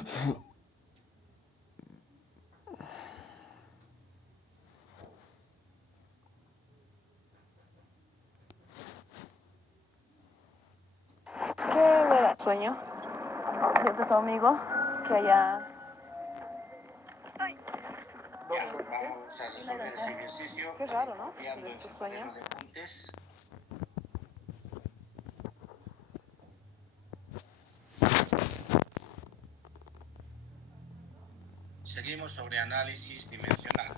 ¿Qué le da sueño? Dice tu amigo que haya... Ya, vamos a resolver ese ejercicio. Qué raro, ¿no? Copiando De en tu su sueño. cuaderno de apuntes. Seguimos sobre análisis dimensional.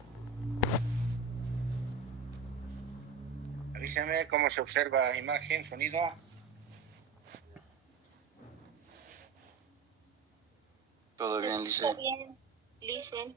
Avíseme cómo se observa imagen, sonido. Todo bien, Lice. Todo bien, Lice.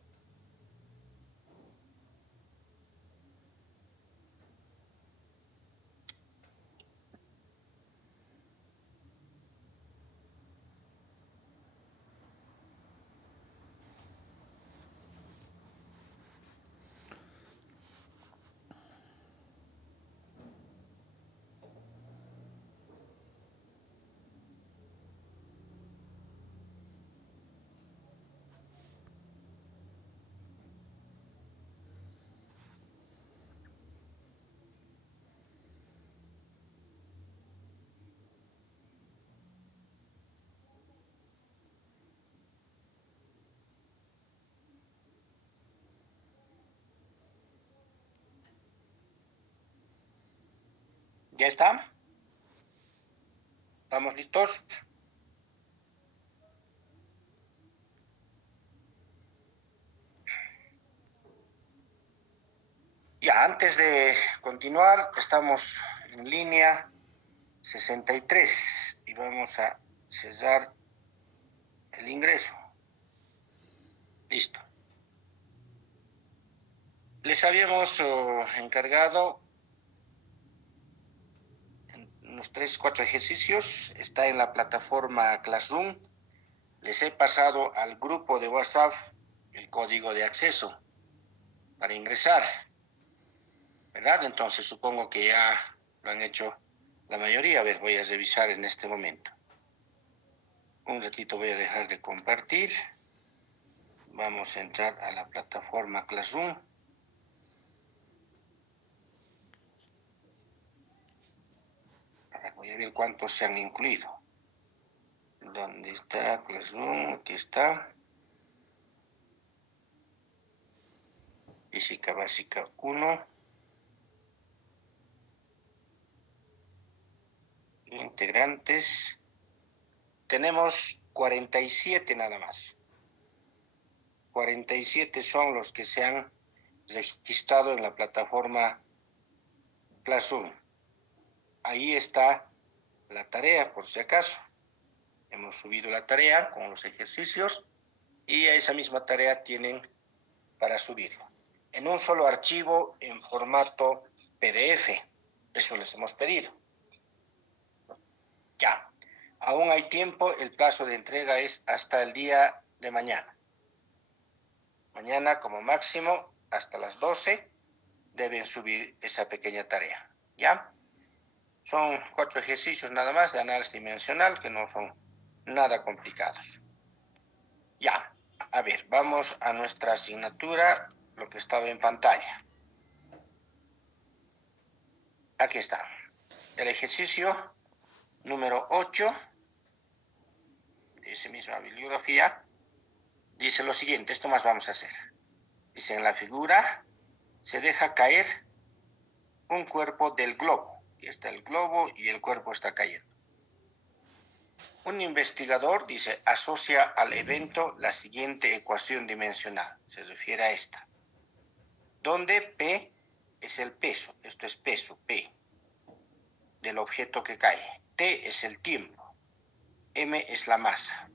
¿Ya está? ¿Estamos listos? Ya, antes de continuar, estamos en línea 63 y vamos a cesar el ingreso. Listo. Les habíamos encargado los 4 ejercicios. Está en la plataforma Classroom. Les he pasado al grupo de WhatsApp el código de acceso para ingresar, ¿verdad? Entonces supongo que ya lo han hecho la mayoría. A ver, voy a revisar en este momento. Un ratito voy a dejar de compartir. Vamos a entrar a la plataforma Classroom. A ver, voy a ver cuántos se han incluido. ¿Dónde está Classroom? Aquí está. Física básica 1. Integrantes. Tenemos 47 nada más. 47 son los que se han registrado en la plataforma Classroom. Ahí está la tarea, por si acaso. Hemos subido la tarea con los ejercicios y a esa misma tarea tienen para subirlo. En un solo archivo en formato PDF. Eso les hemos pedido. Ya. Aún hay tiempo, el plazo de entrega es hasta el día de mañana. Mañana, como máximo, hasta las 12, deben subir esa pequeña tarea. ¿Ya? Son 4 ejercicios nada más de análisis dimensional que no son nada complicados. Ya. A ver, vamos a nuestra asignatura, lo que estaba en pantalla. Aquí está. El ejercicio número 8 de esa misma bibliografía dice lo siguiente, esto más vamos a hacer. Dice, en la figura se deja caer un cuerpo del globo. Aquí está el globo y el cuerpo está cayendo. Un investigador, dice, asocia al evento la siguiente ecuación dimensional. Se refiere a esta. Donde P es el peso, esto es peso, P, del objeto que cae. T es el tiempo. M es la masa.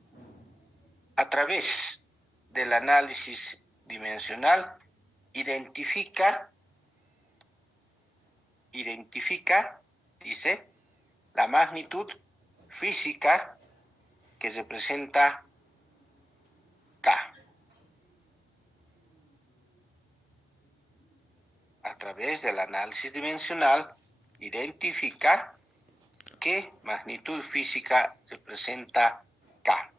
A través del análisis dimensional, identifica, dice, la magnitud física que representa K. A través del análisis dimensional, identifica qué magnitud física representa K.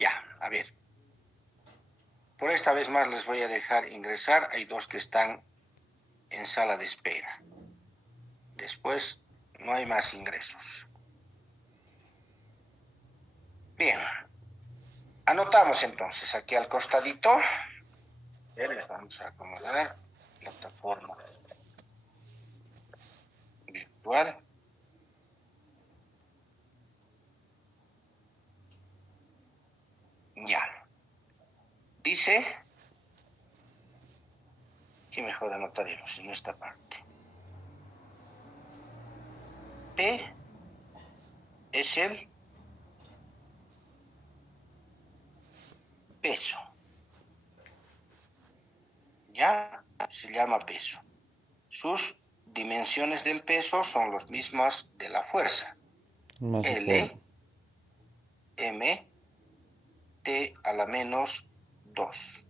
Ya, a ver. Por esta vez más les voy a dejar ingresar. Hay dos que están en sala de espera. Después no hay más ingresos. Bien. Anotamos entonces aquí al costadito. Les vamos a acomodar la plataforma virtual. Ya. Dice que mejor anotaremos en esta parte. P es el peso. Ya se llama peso. Sus dimensiones del peso son las mismas de la fuerza. Más L, igual. M, T a la menos 2.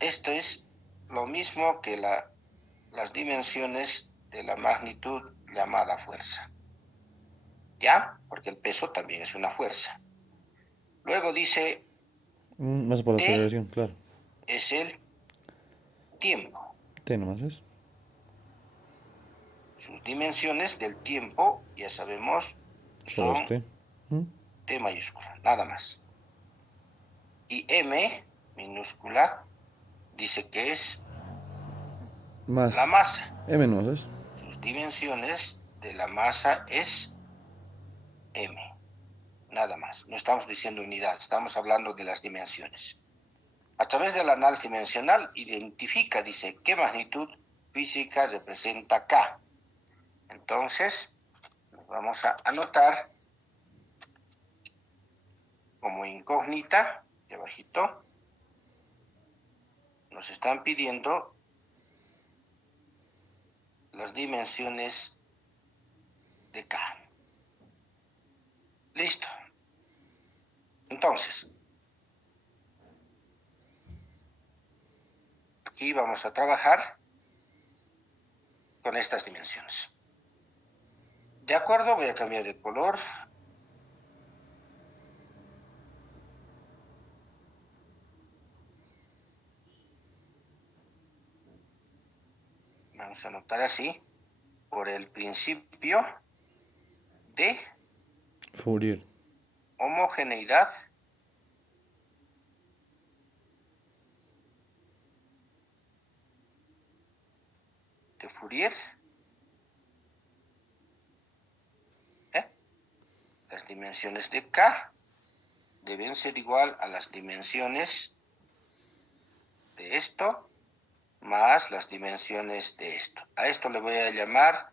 Esto es lo mismo que las dimensiones de la magnitud llamada fuerza. ¿Ya? Porque el peso también es una fuerza. Luego dice, Más por la T aceleración, claro. es el tiempo. T nomás es. Sus dimensiones del tiempo, ya sabemos, Solo es son T. ¿Mm? T mayúscula, nada más. Y M minúscula dice que es Más. la masa. M nomás es. Sus dimensiones de la masa es M, nada más. No estamos diciendo unidad, estamos hablando de las dimensiones. A través del análisis dimensional identifica, dice, qué magnitud física representa K. Entonces, nos vamos a anotar como incógnita, de abajito, nos están pidiendo las dimensiones de K. Listo. Entonces, aquí vamos a trabajar con estas dimensiones. De acuerdo, voy a cambiar de color. Vamos a anotar así, por el principio de Fourier. homogeneidad de Fourier. Las dimensiones de K deben ser igual a las dimensiones de esto más las dimensiones de esto. A esto le voy a llamar,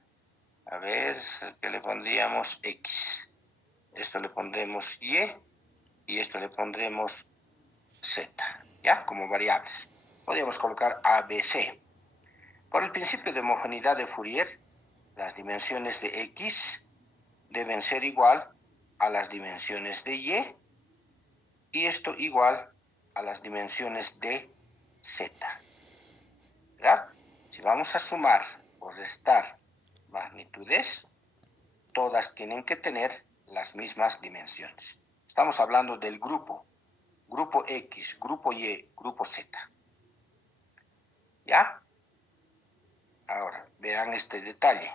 a ver, ¿qué le pondríamos? X. Esto le pondremos y esto le pondremos Z, ¿ya? Como variables. Podríamos colocar A, B, C. Por el principio de homogeneidad de Fourier, las dimensiones de X deben ser igual a las dimensiones de y esto igual a las dimensiones de Z. ¿Verdad? Si vamos a sumar o restar magnitudes, todas tienen que tener las mismas dimensiones. Estamos hablando del grupo X, grupo Y, grupo Z. ¿Ya? Ahora, vean este detalle.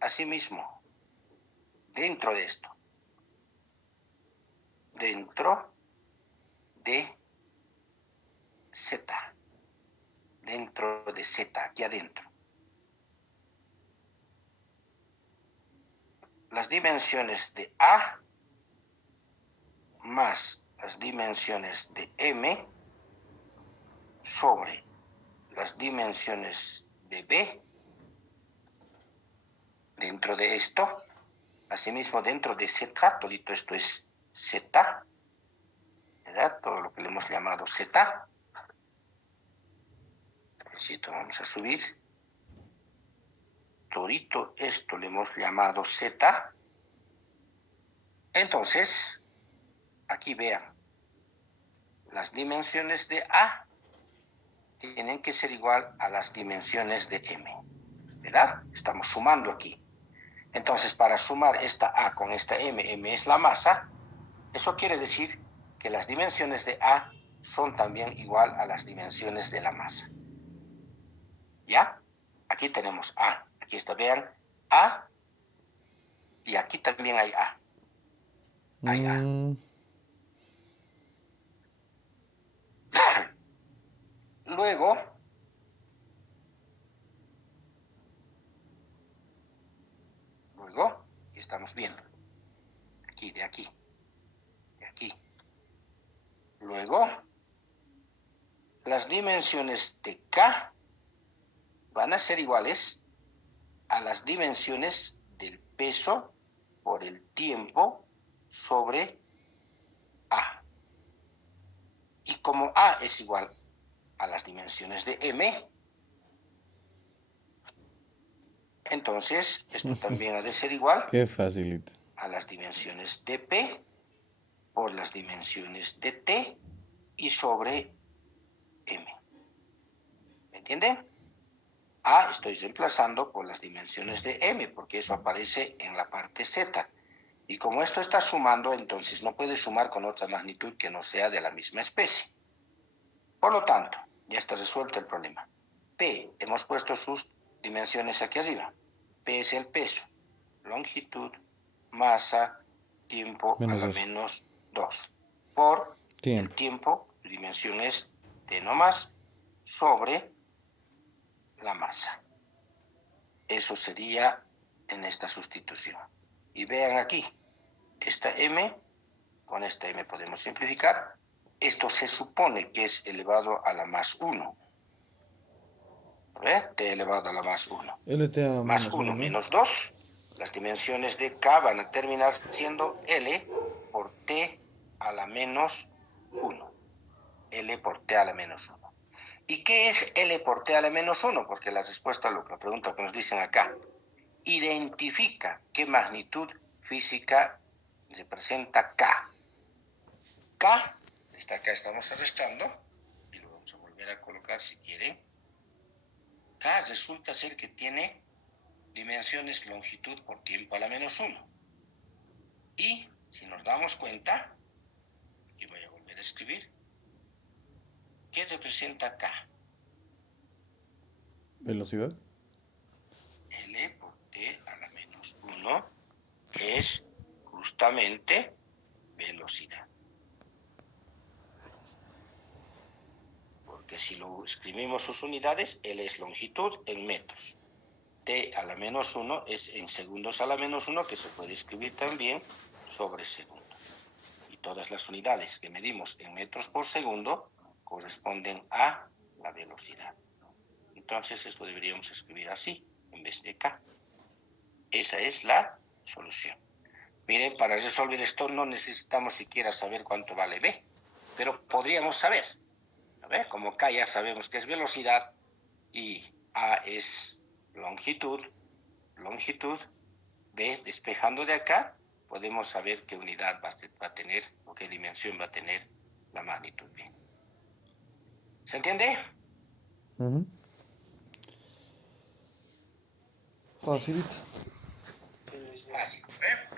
Asimismo, dentro de esto, dentro de Z, dentro de Z, aquí adentro. Las dimensiones de A más las dimensiones de M sobre las dimensiones de B dentro de esto, asimismo dentro de Z, todito esto es Z, ¿verdad? Todo lo que le hemos llamado Z. Vamos a subir. Todito esto le hemos llamado Z. Entonces, aquí vean, las dimensiones de A tienen que ser igual a las dimensiones de M, ¿verdad? Estamos sumando aquí. Entonces, para sumar esta A con esta M, M es la masa, eso quiere decir que las dimensiones de A son también igual a las dimensiones de la masa. ¿Ya? Aquí tenemos A. Aquí está, vean, A. Y aquí también hay A. Hay A. Luego, estamos viendo. Aquí, de aquí. De aquí. Luego, las dimensiones de K van a ser iguales a las dimensiones del peso por el tiempo sobre A. Y como A es igual a las dimensiones de M, entonces esto también ha de ser igual Qué facilito. a las dimensiones de P por las dimensiones de T y sobre M. ¿Me entienden? A estoy reemplazando por las dimensiones de M, porque eso aparece en la parte Z. Y como esto está sumando, entonces no puede sumar con otra magnitud que no sea de la misma especie. Por lo tanto, ya está resuelto el problema. P, hemos puesto sus dimensiones aquí arriba. P es el peso, longitud, masa, tiempo Menos a la dos. menos 2. Por Tiempo. el tiempo, su dimensión es T no más, sobre la masa. Eso sería en esta sustitución. Y vean aquí, esta M, con esta M podemos simplificar. Esto se supone que es elevado a la más 1. ¿Ve? T elevado a la más 1. LTA Más menos 1 uno, ¿no? menos 2. Las dimensiones de K van a terminar siendo L por T a la menos 1. L por T a la menos 1. ¿Y qué es L por T a la menos 1? Porque la respuesta a la pregunta que nos dicen acá. Identifica qué magnitud física representa K. K, está acá, estamos arrastrando, y lo vamos a volver a colocar si quieren. K resulta ser que tiene dimensiones longitud por tiempo a la menos 1. Y si nos damos cuenta, y voy a volver a escribir, ¿qué representa K? Velocidad. L por T a la menos 1 es justamente velocidad. Porque si lo escribimos sus unidades, L es longitud en metros. T a la menos 1 es en segundos a la menos 1, que se puede escribir también sobre segundo. Y todas las unidades que medimos en metros por segundo corresponden a la velocidad. Entonces esto deberíamos escribir así, en vez de K. Esa es la solución. Miren, para resolver esto no necesitamos siquiera saber cuánto vale B, pero podríamos saber. A ver, como K ya sabemos que es velocidad y A es longitud, B, despejando de acá, podemos saber qué unidad va a tener o qué dimensión va a tener la magnitud B. ¿Se entiende? Facilito. Básico, ¿eh?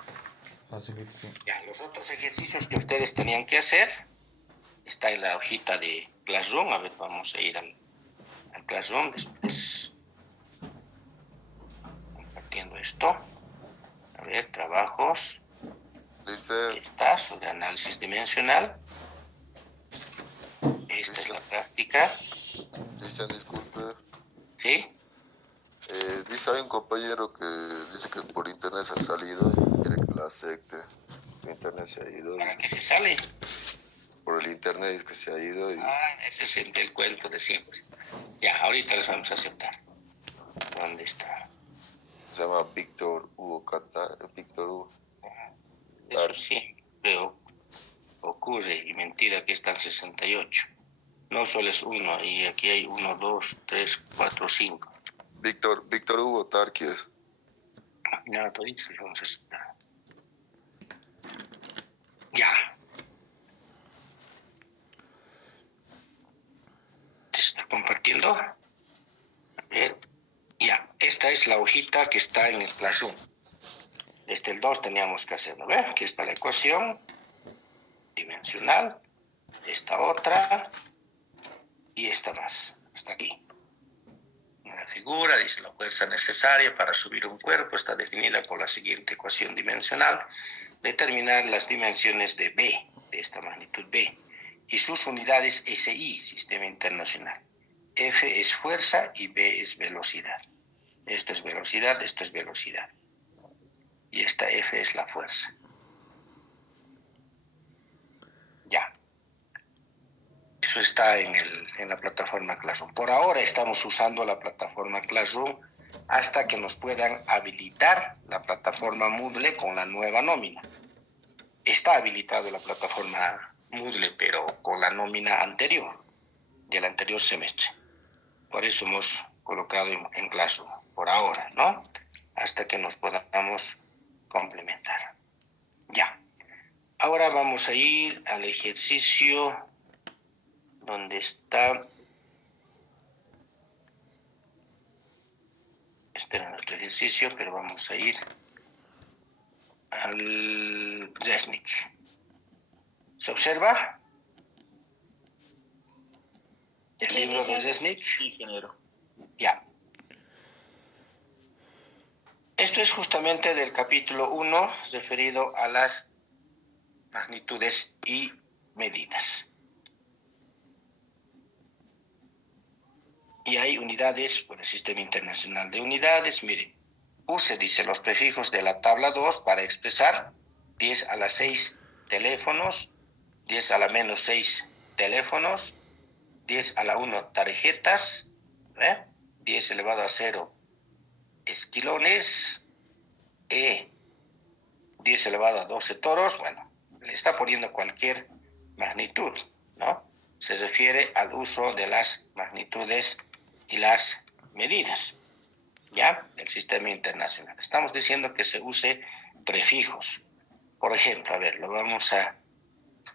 Facilito, sí. Ya, los otros ejercicios que ustedes tenían que hacer está en la hojita de Classroom. A ver, vamos a ir al Classroom después. Compartiendo esto. A ver, trabajos. Dice, Está sobre análisis dimensional. Esta es la práctica. disculpe, ¿Sí? dice hay un compañero que dice que por internet se ha salido y quiere que la acepte. Por internet se ha ido. ¿Para qué se sale? Por el internet dice que se ha ido y Ese es el cuento de siempre. Ya, ahorita los vamos a aceptar. ¿Dónde está? se llama Víctor Hugo Qatar. Víctor Hugo. Eso sí, pero ocurre, y mentira que están 68. No solo es uno, y aquí hay 1, 2, 3, 4, 5. Víctor Hugo Tarquies. No, toditos los vamos a aceptar. Ya. ¿Se está compartiendo? A ver. Ya, esta es la hojita que está en el Classroom. Desde el 2 teníamos que hacerlo. ¿Ve? Aquí está la ecuación dimensional. Esta otra. Y esta más. Hasta aquí. Una figura, dice la fuerza necesaria para subir un cuerpo está definida por la siguiente ecuación dimensional. Determinar las dimensiones de B, de esta magnitud B, y sus unidades SI, Sistema Internacional. F es fuerza y B es velocidad. Esto es velocidad, esto es velocidad. Y esta F es la fuerza. Ya. Eso está en la plataforma Classroom. Por ahora estamos usando la plataforma Classroom hasta que nos puedan habilitar la plataforma Moodle con la nueva nómina. Está habilitado la plataforma Moodle, pero con la nómina anterior, del anterior semestre. Por eso hemos colocado en Classroom, por ahora, ¿no? Hasta que nos podamos complementar. Ya. Ahora vamos a ir al ejercicio donde está. Este era nuestro ejercicio, pero vamos a ir al Rzesznik. ¿Se observa? ¿El libro de Rzesznik? Ingeniero. Ya. Esto es justamente del capítulo 1, referido a las magnitudes y medidas. Y hay unidades por el Sistema Internacional de Unidades. Miren, use, dice, los prefijos de la tabla 2 para expresar 10 a la 6 teléfonos, 10 a la menos 6 teléfonos, 10 a la 1 tarjetas, 10 elevado a 0 esquilones, 10 elevado a 12 toros. Bueno, le está poniendo cualquier magnitud, ¿no? Se refiere al uso de las magnitudes y las medidas, ¿ya? Del Sistema Internacional. Estamos diciendo que se use prefijos. Por ejemplo, a ver, lo vamos a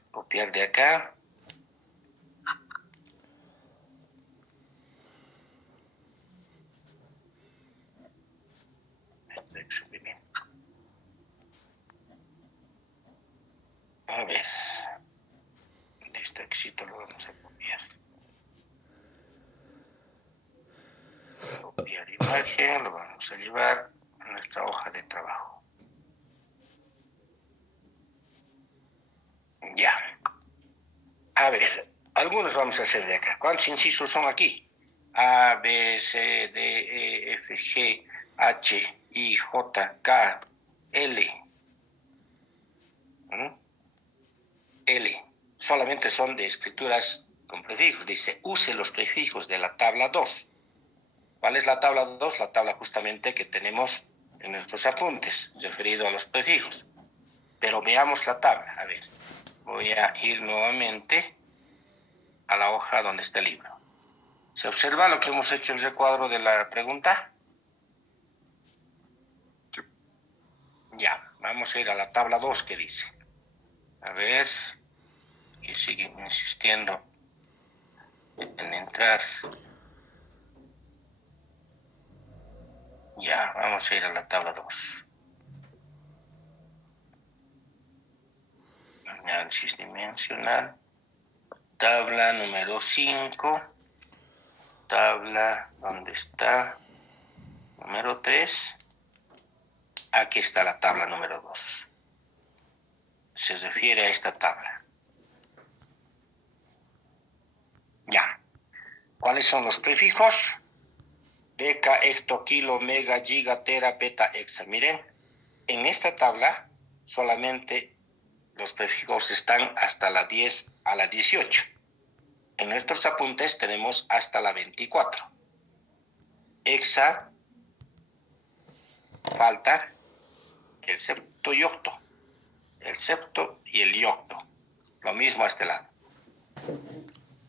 copiar de acá. A ver, este éxito lo vamos a copiar. Copiar imagen, lo vamos a llevar a nuestra hoja de trabajo. Ya. A ver, algunos vamos a hacer de acá. ¿Cuántos incisos son aquí? A, B, C, D, E, F, G, H, I, J, K, L. L. Solamente son de escrituras con prefijos. Dice, use los prefijos de la tabla 2. ¿Cuál es la tabla 2? La tabla justamente que tenemos en nuestros apuntes, referido a los prefijos. Pero veamos la tabla. A ver, voy a ir nuevamente a la hoja donde está el libro. ¿Se observa lo que hemos hecho en el recuadro de la pregunta? Sí. Ya, vamos a ir a la tabla 2 que dice. A ver, y siguen insistiendo en entrar. Ya, vamos a ir a la tabla 2. Análisis dimensional. Tabla número 5. Tabla, ¿dónde está? Número 3. Aquí está la tabla número 2. Se refiere a esta tabla. Ya. ¿Cuáles son los prefijos? Deca, hecto, kilo, mega, giga, tera, peta, hexa. Miren, en esta tabla solamente los prefijos están hasta la 10 a la 18. En nuestros apuntes tenemos hasta la 24. Hexa, falta el septo y octo. El septo y el iocto. Lo mismo a este lado.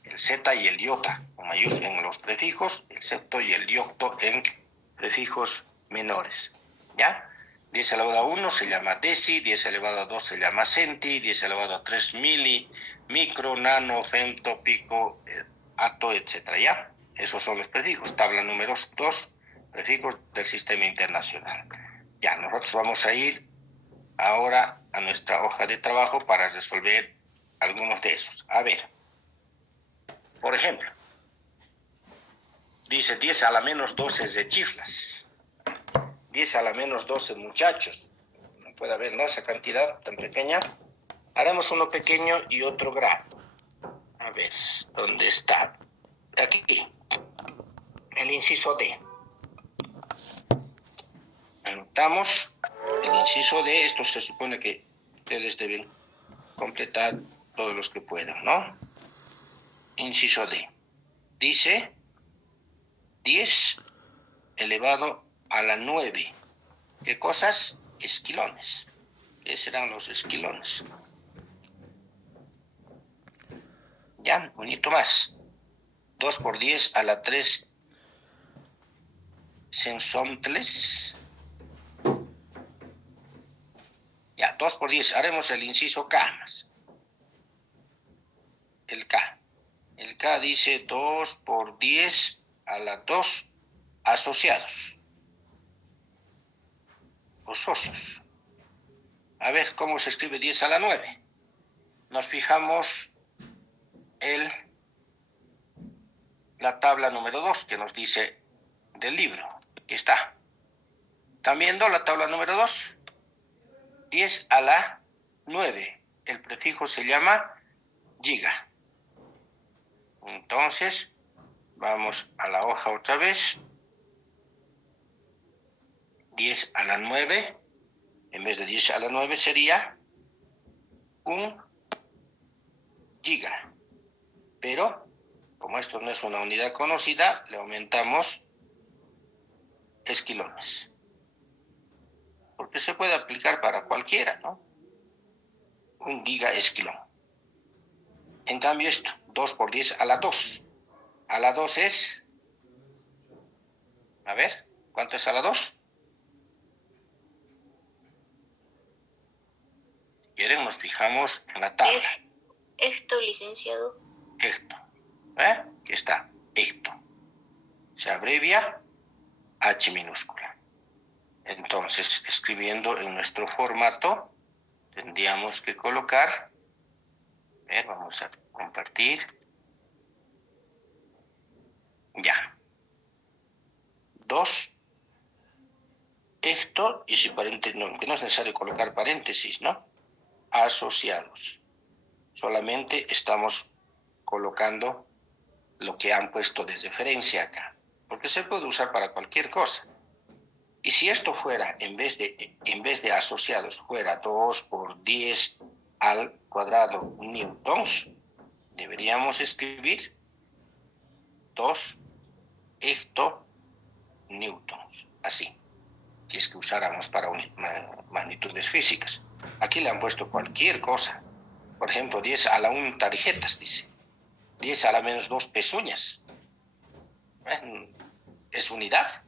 El zeta y el iota con mayúsculas en los prefijos, el septo y el iocto en prefijos menores. ¿Ya? 10 elevado a 1 se llama deci, 10 elevado a 2 se llama centi, 10 elevado a 3 mili, micro, nano, femto, pico, ato, etc. ¿Ya? Esos son los prefijos. Tabla número 2, prefijos del Sistema Internacional. Ya, nosotros vamos a ir ahora a nuestra hoja de trabajo para resolver algunos de esos. A ver, por ejemplo, dice 10 a la menos 12 de chiflas, 10 a la menos 12 muchachos. No puede haber, ¿no?, esa cantidad tan pequeña. Haremos uno pequeño y otro grande. A ver, ¿dónde está? Aquí, el inciso D. Anotamos el inciso D. Esto se supone que ustedes deben completar todos los que puedan, ¿no? Inciso D. Dice 10 elevado a la 9. ¿Qué cosas? Esquilones. ¿Qué serán los esquilones? Ya, bonito más. 2 por 10 a la 3 centontles. Ya, 2 por 10. Haremos el inciso K más. El K. El K dice 2 por 10 a la 2 asociados. O socios. A ver, ¿cómo se escribe 10 a la 9? Nos fijamos en la tabla número 2 que nos dice del libro. Aquí está. ¿Están viendo la tabla número 2? 10 a la 9. El prefijo se llama giga. Entonces, vamos a la hoja otra vez. 10 a la 9. En vez de 10 a la 9 sería un giga. Pero, como esto no es una unidad conocida, le aumentamos esquilones. Porque se puede aplicar para cualquiera, ¿no? Un giga esquilón. En cambio esto, 2 por 10 a la 2. A la 2 es... A ver, ¿cuánto es a la 2? Si quieren, nos fijamos en la tabla. Esto, licenciado. Esto. Aquí está, esto. Se abrevia H minúscula. Entonces, escribiendo en nuestro formato, tendríamos que colocar... A ver, vamos a compartir. Ya. 2. Esto, y si paréntesis, no, que no es necesario colocar paréntesis, ¿no? Asociados. Solamente estamos colocando lo que han puesto de referencia acá, porque se puede usar para cualquier cosa. Y si esto fuera, en vez de asociados, fuera 2 por 10 al cuadrado newtons, deberíamos escribir 2 hectonewtons, así, si es que usáramos para magnitudes físicas. Aquí le han puesto cualquier cosa. Por ejemplo, 10 a la 1 tarjetas, dice. 10 a la menos 2 pezuñas. ¿Es unidad?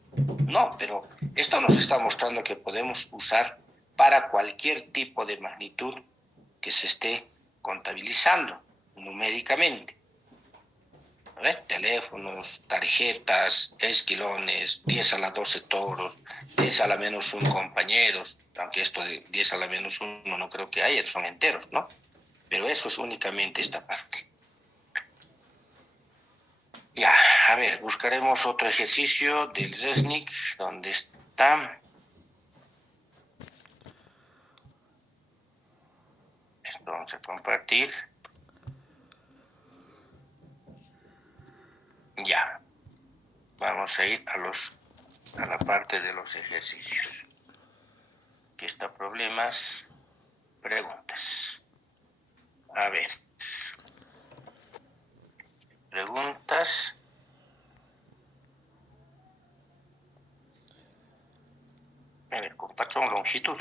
No, pero esto nos está mostrando que podemos usar para cualquier tipo de magnitud que se esté contabilizando numéricamente. A ver, teléfonos, tarjetas, esquilones, 10 a la 12 toros, 10 a la menos 1 compañeros, aunque esto de 10 a la menos 1 no creo que haya, son enteros, ¿no? Pero eso es únicamente esta parte. Ya, a ver, buscaremos otro ejercicio del Resnick. ¿Dónde está? Esto vamos a compartir. Ya. Vamos a ir a la parte de los ejercicios. Aquí está problemas, preguntas. A ver. Preguntas. Miren, con patrón longitud.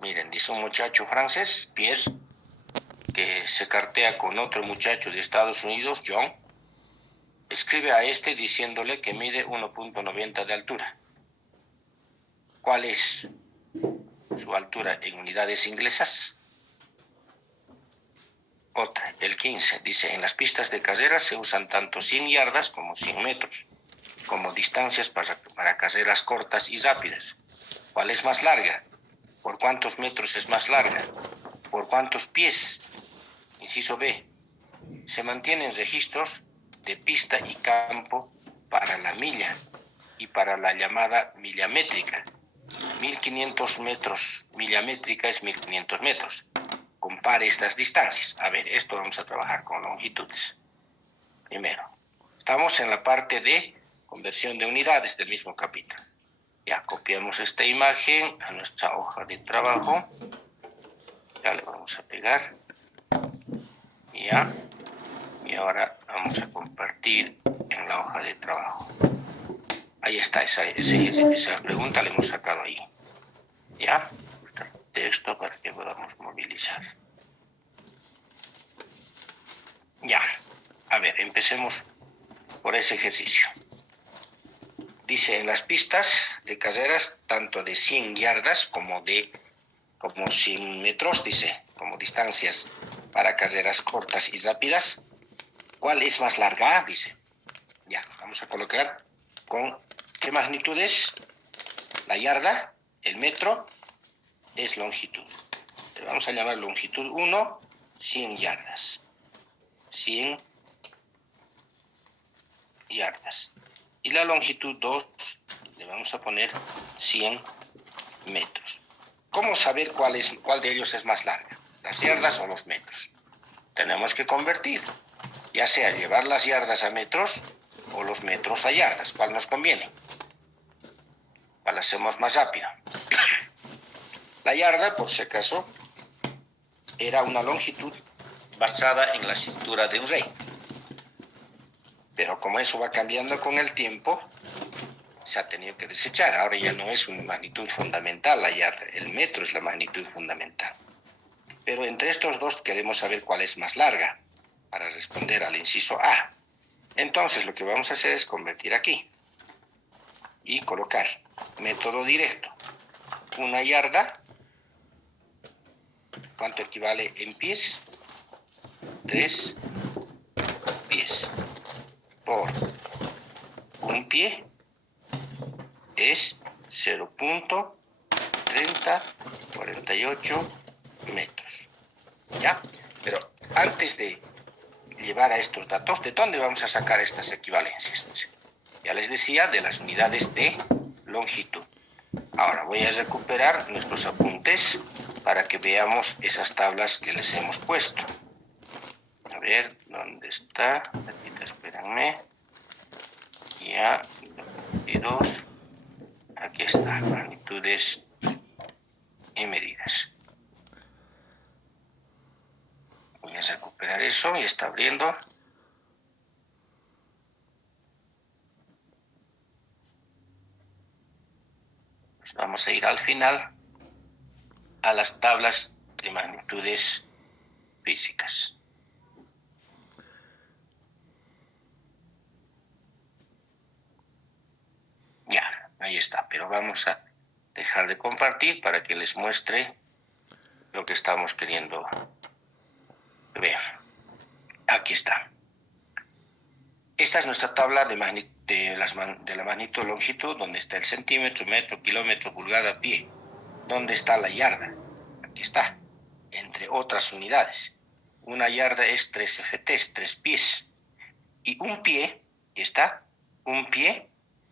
Miren, dice un muchacho francés, Pierre, que se cartea con otro muchacho de Estados Unidos, John. Escribe a este diciéndole que mide 1.90 de altura. ¿Cuál es su altura en unidades inglesas? Otra, el 15, dice, en las pistas de carreras se usan tanto 100 yardas como 100 metros, como distancias para carreras cortas y rápidas. ¿Cuál es más larga? ¿Por cuántos metros es más larga? ¿Por cuántos pies? Inciso B. Se mantienen registros de pista y campo para la milla y para la llamada milla métrica. 1500 metros, milla métrica es 1500 metros. Compare estas distancias. A ver, esto vamos a trabajar con longitudes. Primero, estamos en la parte de conversión de unidades del mismo capítulo. Ya copiamos esta imagen a nuestra hoja de trabajo. Ya le vamos a pegar. Ya. Y ahora vamos a compartir en la hoja de trabajo. Ahí está, esa pregunta la hemos sacado ahí. ¿Ya? Texto para que podamos movilizar. Ya. A ver, empecemos por ese ejercicio. Dice, en las pistas de carreras, tanto de 100 yardas como 100 metros, dice, como distancias para carreras cortas y rápidas, ¿cuál es más larga? Dice. Ya, vamos a colocar con qué magnitud es la yarda, el metro, es longitud. Le vamos a llamar longitud 1, 100 yardas. 100 yardas. Y la longitud 2 le vamos a poner 100 metros. ¿Cómo saber cuál de ellos es más larga? ¿Las yardas o los metros? Tenemos que convertir, ya sea llevar las yardas a metros o los metros a yardas. ¿Cuál nos conviene? ¿Cuál hacemos más rápido? La yarda, por si acaso, era una longitud basada en la cintura de un rey. Pero como eso va cambiando con el tiempo, se ha tenido que desechar. Ahora ya no es una magnitud fundamental la yarda, el metro es la magnitud fundamental. Pero entre estos dos queremos saber cuál es más larga para responder al inciso A. Entonces lo que vamos a hacer es convertir aquí y colocar método directo. Una yarda, ¿cuánto equivale en pies? 3 pies. Por un pie es 0.3048 metros. ¿Ya? Pero antes de llevar a estos datos, ¿de dónde vamos a sacar estas equivalencias? Ya les decía, de las unidades de longitud. Ahora voy a recuperar nuestros apuntes para que veamos esas tablas que les hemos puesto. A ver, ¿dónde está? Aquí, espérenme. Ya, 22. Aquí está, magnitudes y medidas. Voy a recuperar eso y está abriendo. Pues vamos a ir al final a las tablas de magnitudes físicas. Ya, ahí está, pero vamos a dejar de compartir para que les muestre lo que estamos queriendo ver. Aquí está. Esta es nuestra tabla de la magnitud longitud, donde está el centímetro, metro, kilómetro, pulgada, pie. ¿Dónde está la yarda? Aquí está, entre otras unidades. Una yarda es 3 FT, 3 pies. Y un pie, aquí está, un pie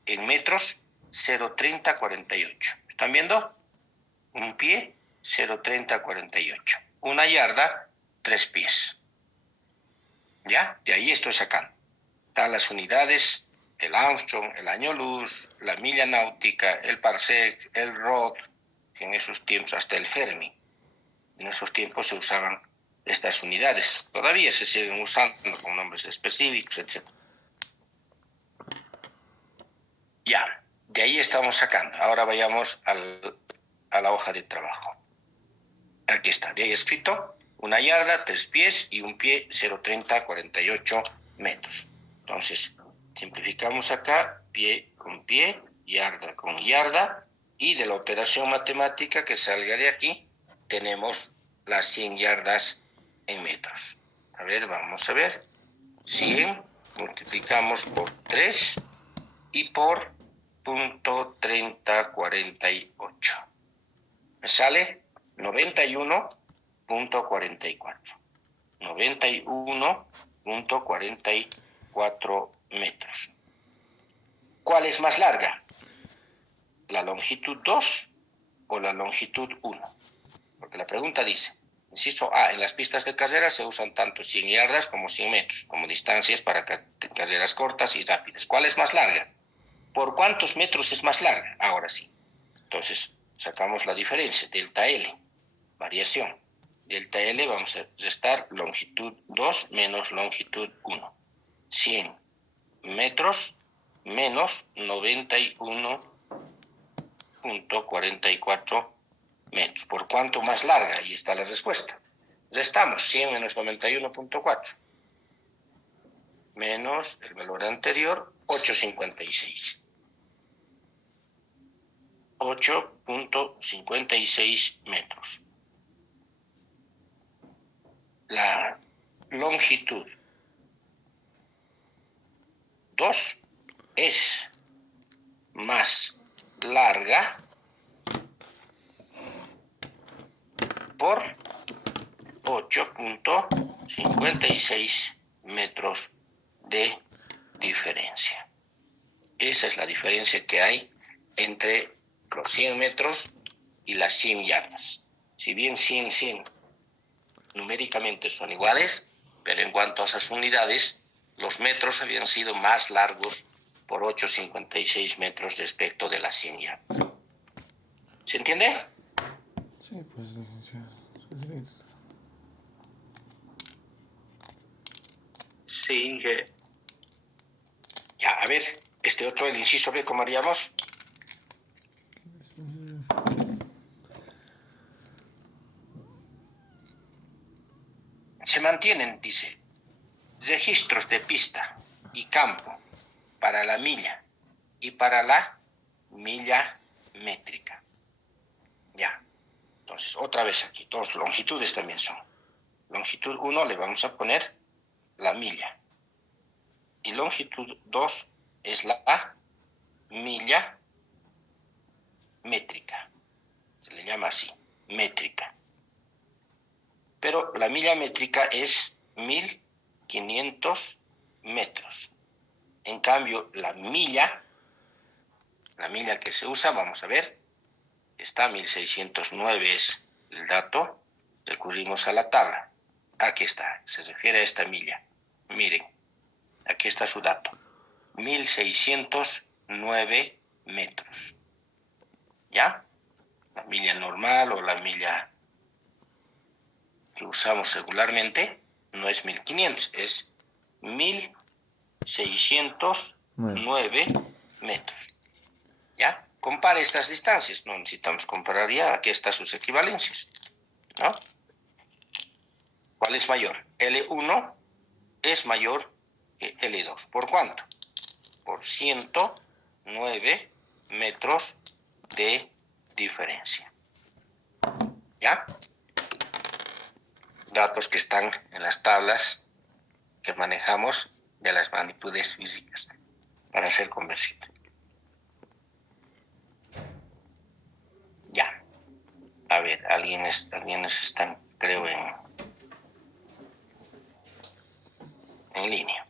en metros, 0.3048. ¿Están viendo? Un pie, 0.3048. Una yarda, 3 pies. ¿Ya? De ahí estoy sacando. Están las unidades, el Armstrong, el año luz, la milla náutica, el parsec, el rod, que en esos tiempos hasta el Fermi. En esos tiempos se usaban estas unidades. Todavía se siguen usando con nombres específicos, etc. Ya, de ahí estamos sacando. Ahora vayamos a la hoja de trabajo. Aquí está, de ahí escrito, una yarda, 3 pies y un pie, 0.3048 metros. Entonces, simplificamos acá, pie con pie, yarda con yarda, y de la operación matemática que salga de aquí, tenemos las 100 yardas en metros. A ver, vamos a ver. 100 multiplicamos por 3 y por .3048. Me sale 91.44. 91.44 metros. ¿Cuál es más larga? ¿La longitud 2 o la longitud 1? Porque la pregunta dice, inciso A, en las pistas de carrera se usan tanto 100 yardas como 100 metros, como distancias para carreras cortas y rápidas. ¿Cuál es más larga? ¿Por cuántos metros es más larga? Ahora sí. Entonces, sacamos la diferencia, delta L, variación. Delta L vamos a restar longitud 2 menos longitud 1. 100 metros menos 91.44 metros. ¿Por cuánto más larga? Ahí está la respuesta. Restamos 100 menos 91.4 menos el valor anterior, 8.56. 8.56 metros. La longitud 2 es más larga por 8.56 metros de diferencia. Esa es la diferencia que hay entre los 100 metros y las 100 yardas. Si bien 100 numéricamente son iguales, pero en cuanto a esas unidades, los metros habían sido más largos por 8.56 metros respecto de las 100 yardas. ¿Se entiende? Sí, pues, licenciado. Sí. Ya, a ver, este otro, el inciso B, ¿cómo haríamos? Se mantienen, dice, registros de pista y campo para la milla y para la milla métrica. Ya. Entonces, otra vez aquí, dos longitudes también son. Longitud 1 le vamos a poner la milla. Y longitud 2 es la milla métrica. Se le llama así, métrica. Pero la milla métrica es 1.500 metros. En cambio, la milla que se usa, vamos a ver, está 1.609 es el dato. Recurrimos a la tabla. Aquí está, se refiere a esta milla. Miren, aquí está su dato. 1.609 metros. ¿Ya? La milla normal o la milla que usamos regularmente no es 1.500, es 1.609 metros. ¿Ya? Compare estas distancias. No necesitamos comparar ya. Aquí están sus equivalencias. ¿No? ¿Cuál es mayor? L1 es mayor que L2. ¿Por cuánto? Por 109 metros de diferencia. ¿Ya? Datos que están en las tablas que manejamos de las magnitudes físicas para hacer conversión. Ya. A ver, alguienes están, creo, en línea.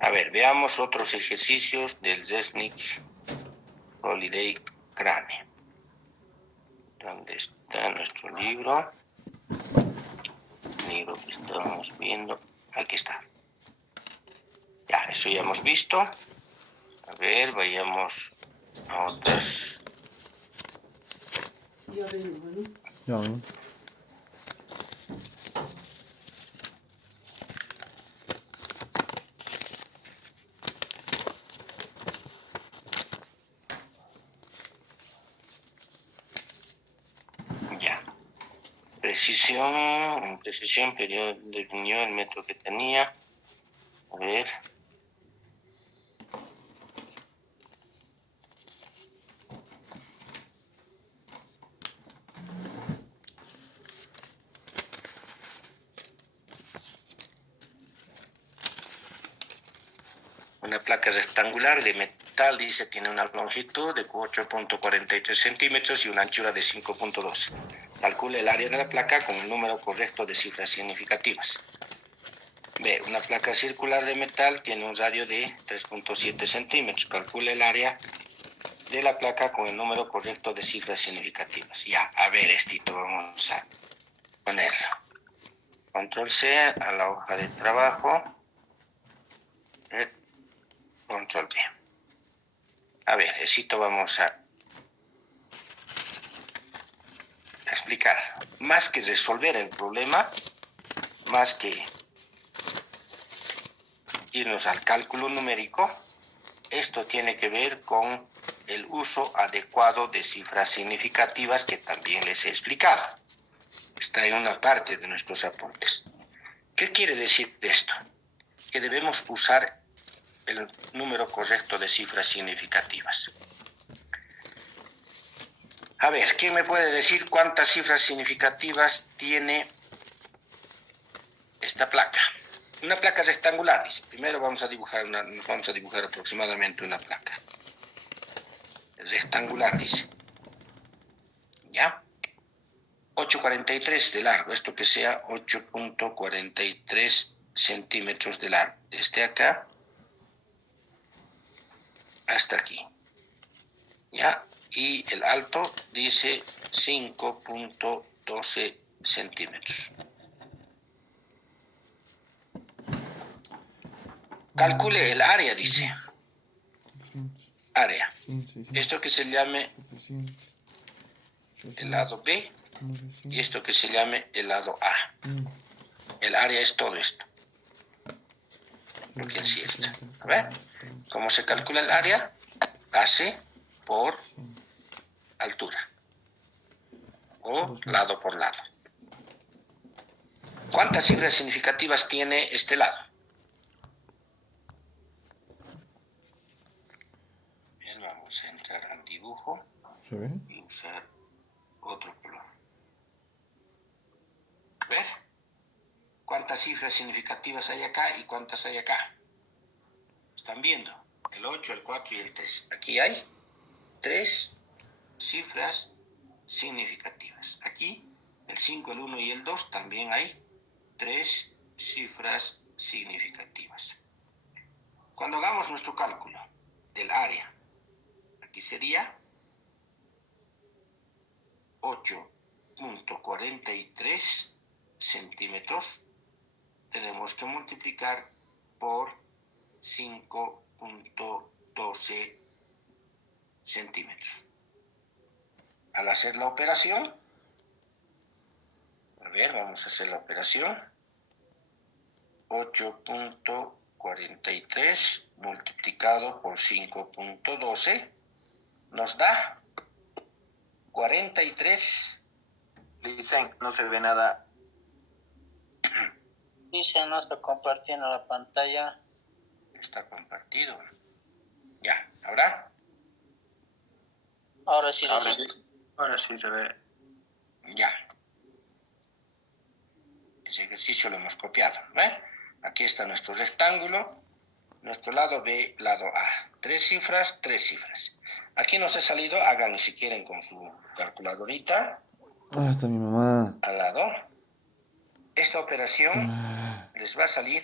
A ver, veamos otros ejercicios del Resnick Holiday Crane. ¿Dónde está nuestro libro? El libro que estábamos viendo. Aquí está. Ya, eso ya hemos visto. A ver, vayamos a otras. Ya ven. Ya. Precisión, periodo definió el metro que tenía. A ver. Una placa rectangular de metal, dice, tiene una longitud de 8.43 centímetros y una anchura de 5.12. Calcule el área de la placa con el número correcto de cifras significativas. B. Una placa circular de metal tiene un radio de 3.7 centímetros. Calcule el área de la placa con el número correcto de cifras significativas. Ya, a ver, estito, vamos a ponerlo. Control C a la hoja de trabajo. Control B. A ver, estito, vamos a explicar. Más que resolver el problema, más que irnos al cálculo numérico, esto tiene que ver con el uso adecuado de cifras significativas que también les he explicado. Está en una parte de nuestros apuntes. ¿Qué quiere decir esto? Que debemos usar el número correcto de cifras significativas. A ver, ¿quién me puede decir cuántas cifras significativas tiene esta placa? Una placa rectangular, dice. Primero vamos a dibujar aproximadamente una placa. Rectangular, dice. ¿Ya? 8.43 de largo. Esto que sea 8.43 centímetros de largo. Desde acá hasta aquí. ¿Ya? Y el alto dice 5.12 centímetros. Calcule el área, dice. Área. Esto que se llame el lado B y esto que se llame el lado A. El área es todo esto. Lo que es esto. A ver, ¿cómo se calcula el área? Base por altura. O lado por lado. ¿Cuántas cifras significativas tiene este lado? Bien, vamos a entrar al dibujo y usar otro color. A ver, ¿cuántas cifras significativas hay acá y cuántas hay acá? ¿Están viendo? El 8, el 4 y el 3. Aquí hay 3 cifras significativas. Aquí, el 5, el 1 y el 2, también hay 3 cifras significativas. Cuando hagamos nuestro cálculo del área, aquí sería 8.43 centímetros. Tenemos que multiplicar por 5.12 centímetros. Al hacer la operación, a ver, vamos a hacer la operación. 8.43 multiplicado por 5.12 nos da 43. Dicen, no se ve nada. Dicen, no está compartiendo la pantalla. Está compartido. Ya, ¿ahora? Ahora sí, Ahora sí se ve. Ya. Ese ejercicio lo hemos copiado. ¿Ve? Aquí está nuestro rectángulo. Nuestro lado B, lado A. 3 cifras, 3 cifras. Aquí nos ha salido, hagan si quieren con su calculadorita. Ah, está mi mamá. Al lado. Esta operación les va a salir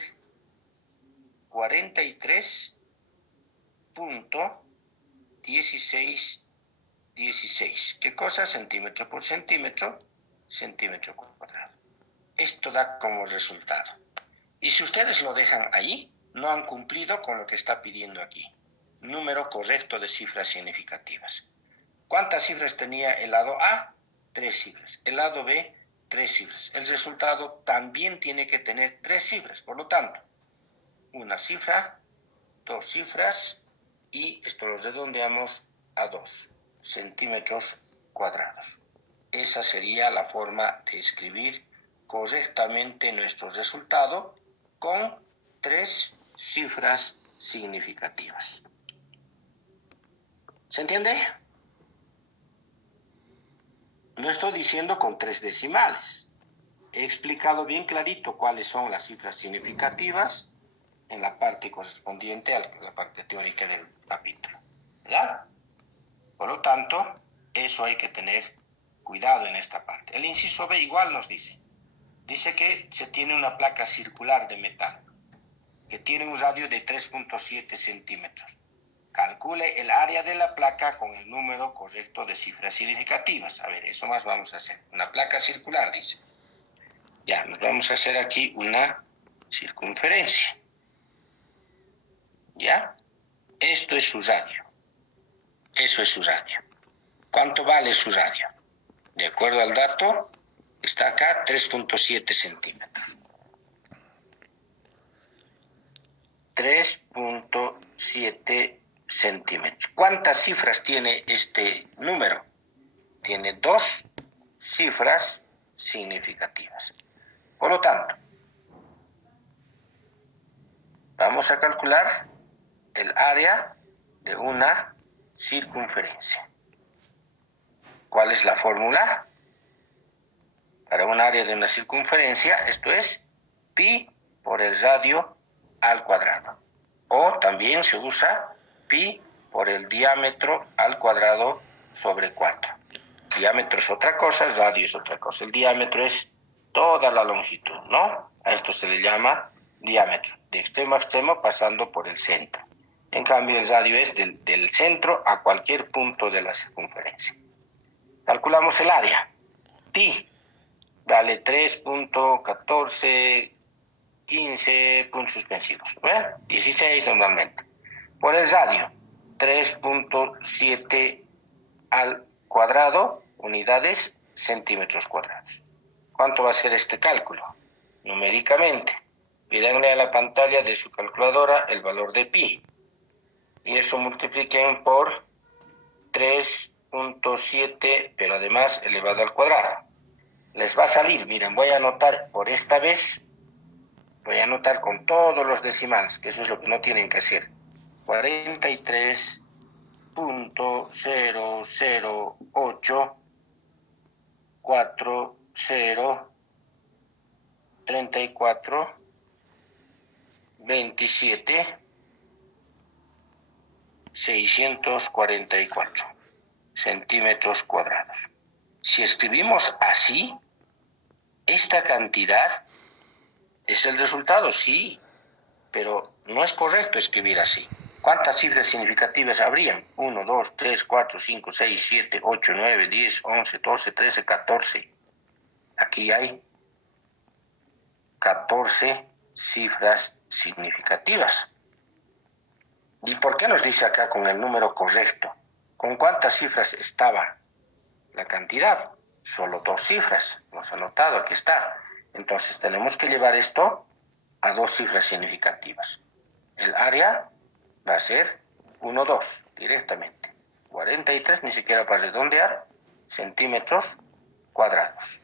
43.1616. ¿Qué cosa? Centímetro por centímetro, centímetro cuadrado. Esto da como resultado. Y si ustedes lo dejan ahí, no han cumplido con lo que está pidiendo aquí. Número correcto de cifras significativas. ¿Cuántas cifras tenía el lado A? 3 cifras. El lado B, 3 cifras. El resultado también tiene que tener 3 cifras. Por lo tanto, una cifra, 2 cifras y esto lo redondeamos a 2 centímetros cuadrados. Esa sería la forma de escribir correctamente nuestro resultado con 3 cifras significativas. ¿Se entiende? No estoy diciendo con 3 decimales. He explicado bien clarito cuáles son las cifras significativas en la parte correspondiente a la parte teórica del capítulo. ¿verdad? Por lo tanto, eso hay que tener cuidado en esta parte. El inciso B igual nos dice que se tiene una placa circular de metal que tiene un radio de 3.7 centímetros. Calcule el área de la placa con el número correcto de cifras significativas. A ver, eso más vamos a hacer. Una placa circular, dice. Ya, nos vamos a hacer aquí una circunferencia. ¿Ya? Esto es su radio. Eso es su radio. ¿Cuánto vale su radio? De acuerdo al dato, está acá 3.7 centímetros. 3.7 centímetros. ¿Cuántas cifras tiene este número? Tiene 2 cifras significativas. Por lo tanto, vamos a calcular el área de una circunferencia. ¿Cuál es la fórmula? Para un área de una circunferencia, esto es pi por el radio al cuadrado. O también se usa pi por el diámetro al cuadrado sobre 4. Diámetro es otra cosa, radio es otra cosa. El diámetro es toda la longitud, ¿no? A esto se le llama diámetro, de extremo a extremo pasando por el centro. En cambio, el radio es del centro a cualquier punto de la circunferencia. Calculamos el área. Pi vale 3.1415 puntos suspensivos. 16 normalmente. Por el radio, 3.7 al cuadrado, unidades, centímetros cuadrados. ¿Cuánto va a ser este cálculo? Numéricamente, pídanle a la pantalla de su calculadora el valor de pi. Y eso multipliquen por 3.7, pero además elevado al cuadrado. Les va a salir, miren, voy a anotar por esta vez, voy a anotar con todos los decimales, que eso es lo que no tienen que hacer. 43.040.40.34.27 centímetros cuadrados. Si escribimos así, esta cantidad es el resultado, sí, pero no es correcto escribir así. ¿Cuántas cifras significativas habrían? 1, 2, 3, 4, 5, 6, 7, 8, 9, 10, 11, 12, 13, 14. Aquí hay 14 cifras significativas. ¿Y por qué nos dice acá con el número correcto? ¿Con cuántas cifras estaba la cantidad? Solo 2 cifras. Hemos anotado, aquí está. Entonces tenemos que llevar esto a 2 cifras significativas. El área va a ser 1, 2, directamente. 43, ni siquiera para redondear, centímetros cuadrados.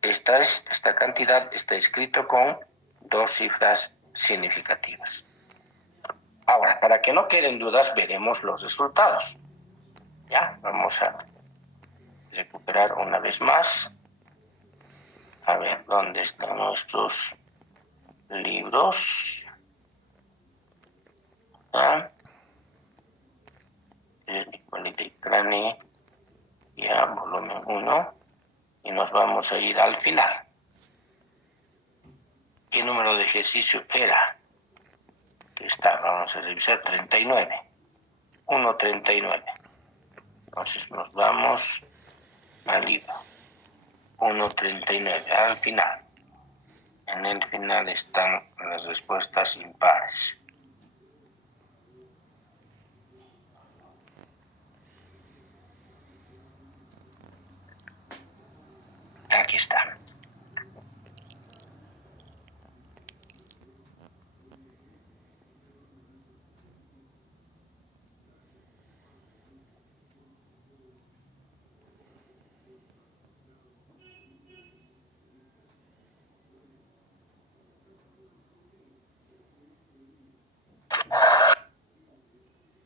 Esta cantidad está escrito con 2 cifras significativas. Ahora, para que no queden dudas, veremos los resultados. Ya, vamos a recuperar una vez más. A ver, ¿dónde están nuestros libros? Ya, volumen 1. Y nos vamos a ir al final. ¿Qué número de ejercicio era? Aquí está, vamos a revisar, 39. 1.39. Entonces nos vamos al libro. 1.39, al final. En el final están las respuestas impares. Aquí está.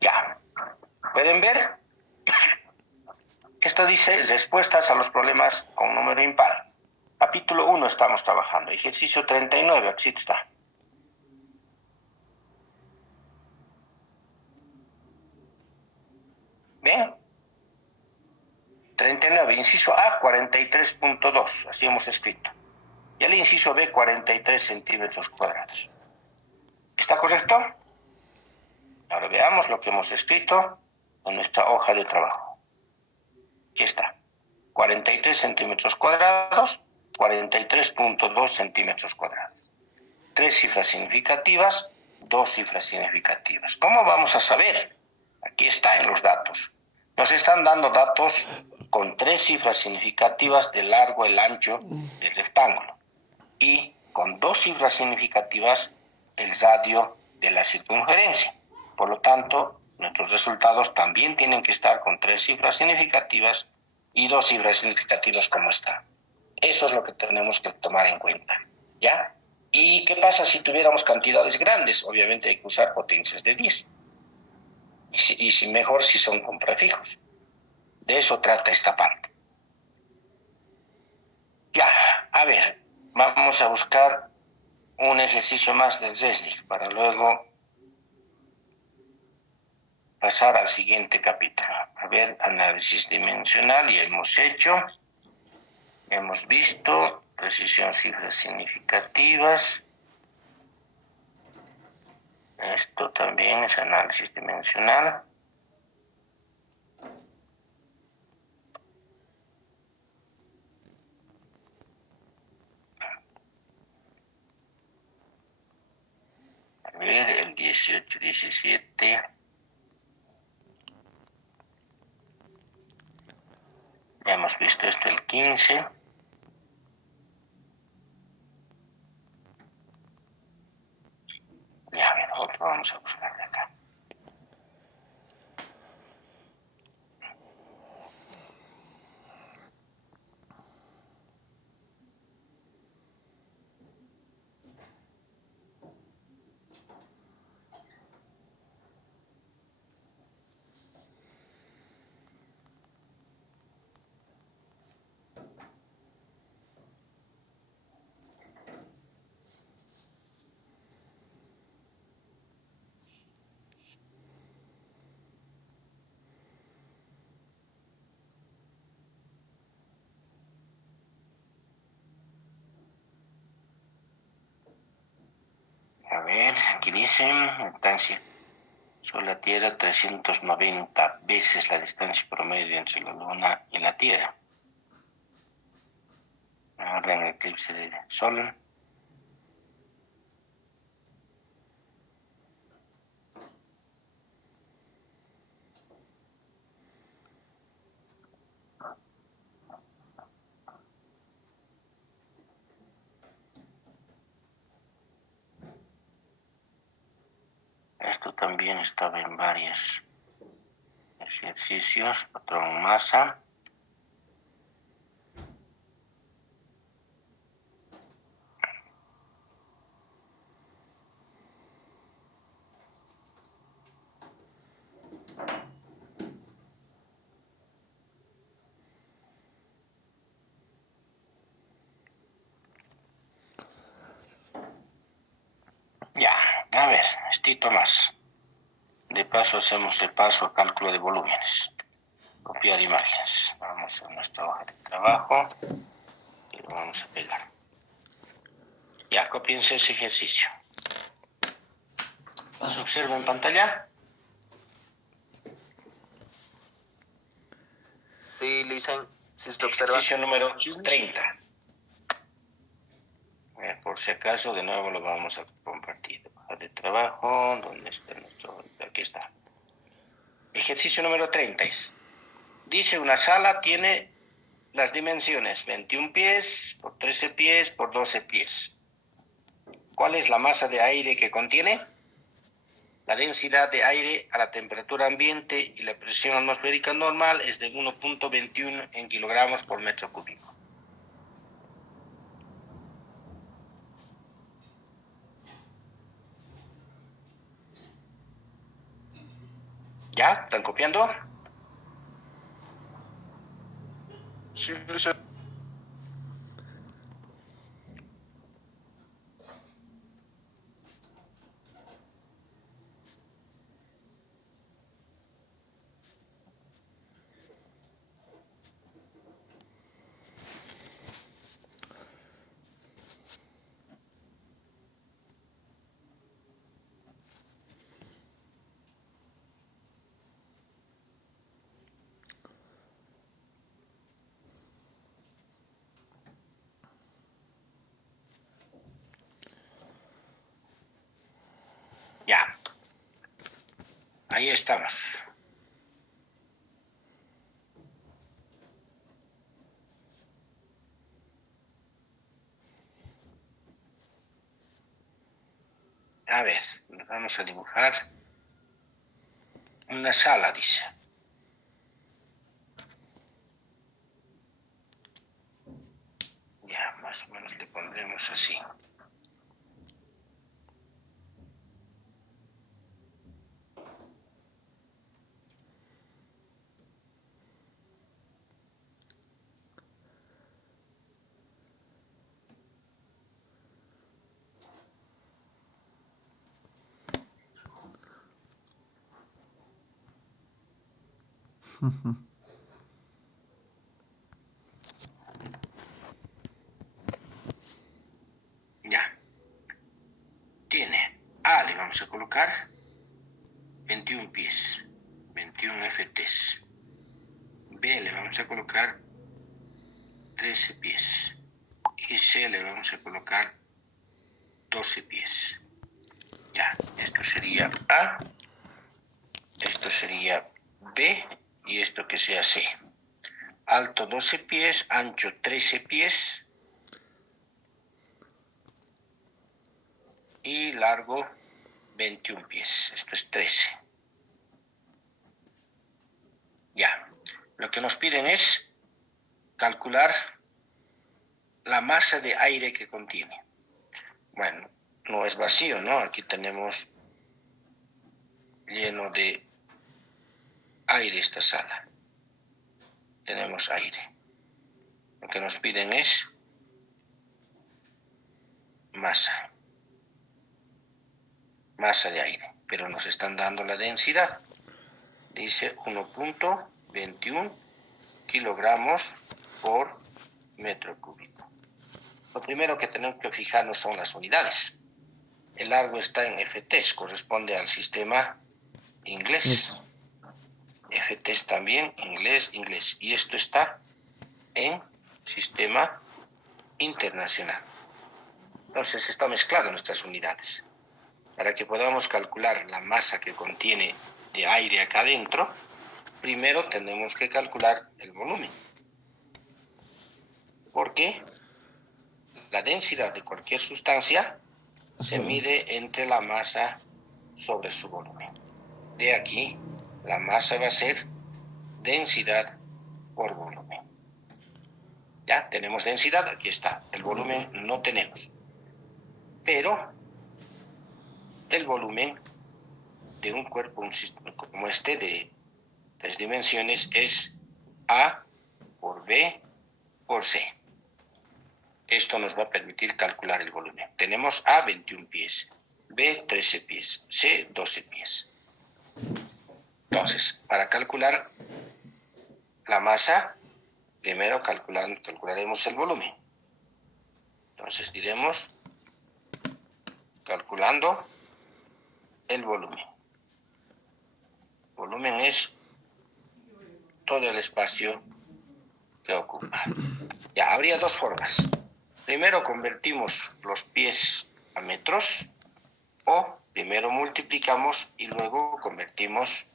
Ya. ¿Pueden ver? Esto dice respuestas a los problemas con número impar. Capítulo 1 estamos trabajando. Ejercicio 39, aquí está. Bien. 39, inciso A, 43.2, así hemos escrito. Y el inciso B, 43 centímetros cuadrados. ¿Está correcto? Ahora veamos lo que hemos escrito en nuestra hoja de trabajo. Aquí está. 43 centímetros cuadrados, 43.2 centímetros cuadrados. 3 cifras significativas, 2 cifras significativas. ¿Cómo vamos a saber? Aquí está en los datos. Nos están dando datos con 3 cifras significativas del largo, el ancho del rectángulo. Y con 2 cifras significativas el radio de la circunferencia. Por lo tanto, nuestros resultados también tienen que estar con 3 cifras significativas y 2 cifras significativas como está. Eso es lo que tenemos que tomar en cuenta, ¿ya? ¿Y qué pasa si tuviéramos cantidades grandes? Obviamente hay que usar potencias de 10. Y si mejor si son con prefijos. De eso trata esta parte. Ya, a ver, vamos a buscar un ejercicio más del Resnick para luego pasar al siguiente capítulo. A ver, análisis dimensional, ya hemos hecho. Hemos visto precisión, cifras significativas. Esto también es análisis dimensional. A ver, el 18, 17. Ya hemos visto esto, el 15. Ya, a ver, otro vamos a buscar de acá. A ver, aquí dice, distancia sobre la Tierra 390 veces la distancia promedio entre la Luna y la Tierra. Ahora en el eclipse de Sol. Esto también estaba en varios ejercicios, patrón masa. Ya, a ver, estito más. De paso hacemos repaso a cálculo de volúmenes. Copiar imágenes. Vamos a nuestra hoja de trabajo y lo vamos a pegar. Ya, copiense ese ejercicio. ¿Se observa en pantalla? Sí, Lisen, si se observa. Ejercicio número 30. Por si acaso, de nuevo lo vamos a compartir. Hoja de trabajo, ¿dónde está nuestro? Aquí está. Ejercicio número 30 es. Dice, una sala tiene las dimensiones 21 pies por 13 pies por 12 pies. ¿Cuál es la masa de aire que contiene? La densidad de aire a la temperatura ambiente y la presión atmosférica normal es de 1.21 en kilogramos por metro cúbico. ¿Ya? ¿Están copiando? Sí, Lisen. Ahí estamos. A ver, vamos a dibujar una sala, dice. Ya, más o menos le pondremos así. Ya. Tiene A, le vamos a colocar 21 pies, 21 FTs. B le vamos a colocar 13 pies. Y C le vamos a colocar 12 pies. Ya, esto sería A, esto sería B y esto que sea C. Alto 12 pies, ancho 13 pies y largo 21 pies. Esto es 13. Ya, lo que nos piden es calcular la masa de aire que contiene. Bueno, no es vacío, ¿no? Aquí tenemos lleno de aire esta sala. Tenemos aire. Lo que nos piden es masa. Masa de aire. Pero nos están dando la densidad. Dice 1.21 kilogramos por metro cúbico. Lo primero que tenemos que fijarnos son las unidades. El largo está en FTs, corresponde al sistema inglés. FTs también, inglés. Y esto está en sistema internacional. Entonces está mezclado nuestras unidades. Para que podamos calcular la masa que contiene de aire acá adentro, primero tenemos que calcular el volumen. Porque la densidad de cualquier sustancia se mide entre la masa sobre su volumen. De aquí, la masa va a ser densidad por volumen. Ya, tenemos densidad, aquí está. El volumen no tenemos. Pero el volumen de un cuerpo como este de 3 dimensiones es A por B por C. Esto nos va a permitir calcular el volumen. Tenemos A 21 pies, B 13 pies, C 12 pies. Entonces, para calcular la masa, primero calcularemos el volumen. Entonces diremos, calculando el volumen. Volumen es todo el espacio que ocupa. Ya, habría dos formas. Primero convertimos los pies a metros o primero multiplicamos y luego convertimos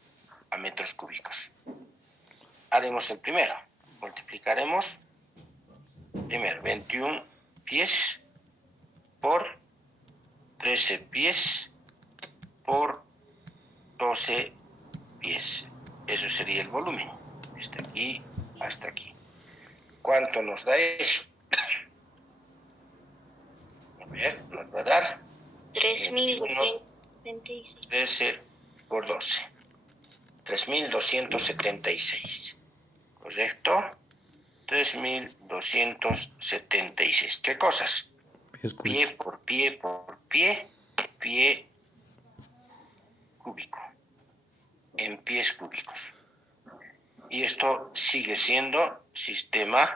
a metros cúbicos. Haremos el primero. Multiplicaremos primero 21 pies por 13 pies por 12 pies. Eso sería el volumen. Desde aquí hasta aquí. ¿Cuánto nos da eso? A ver, nos va a dar 3.276. 13 por 12. 3.276. ¿Correcto? 3.276. ¿Qué cosas? Pie por pie por pie, pie cúbico. En pies cúbicos. Y esto sigue siendo sistema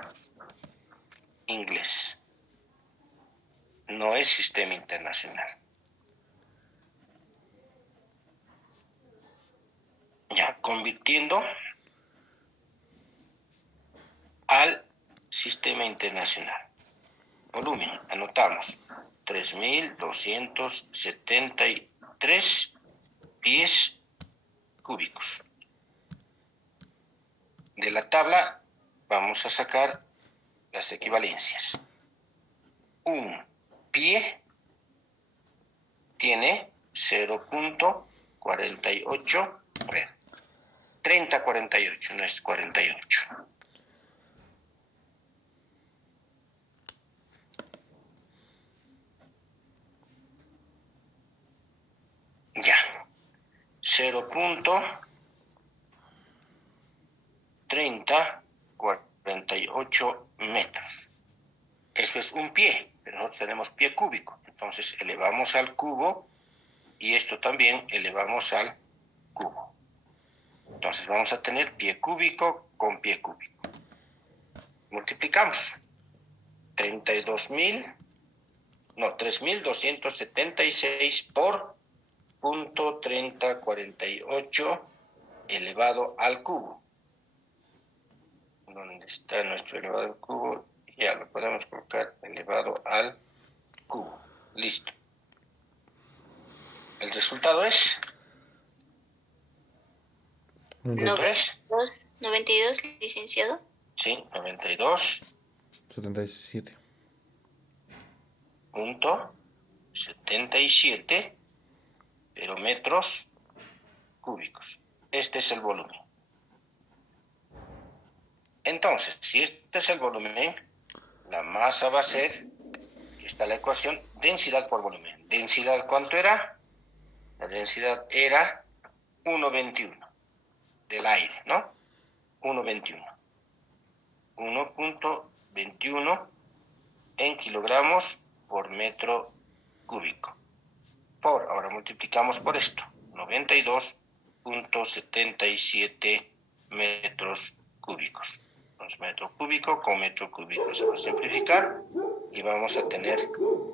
inglés. No es sistema internacional. Ya, convirtiendo al sistema internacional. Volumen, anotamos. 3.273 pies cúbicos. De la tabla vamos a sacar las equivalencias. Un pie tiene 0.48, a ver, 3048, no es 48. Ya, 0.3048 metros. Eso es un pie, pero nosotros tenemos pie cúbico. Entonces elevamos al cubo y esto también elevamos al cubo. Entonces vamos a tener pie cúbico con pie cúbico. Multiplicamos. 3.276 por 0.3048 elevado al cubo. ¿Dónde está nuestro elevado al cubo? Ya lo podemos colocar elevado al cubo. Listo. El resultado es 92, 92, licenciado. sí, 92. 77. 0.77, pero metros cúbicos. Este es el volumen. Entonces, si este es el volumen, la masa va a ser, aquí está la ecuación, densidad por volumen. ¿Densidad cuánto era? La densidad era 1,21 del aire, ¿no? 1,21. 1.21 en kilogramos por metro cúbico. Ahora multiplicamos por esto, 92.77 metros cúbicos. Entonces, metro cúbico con metro cúbico se va a simplificar y vamos a tener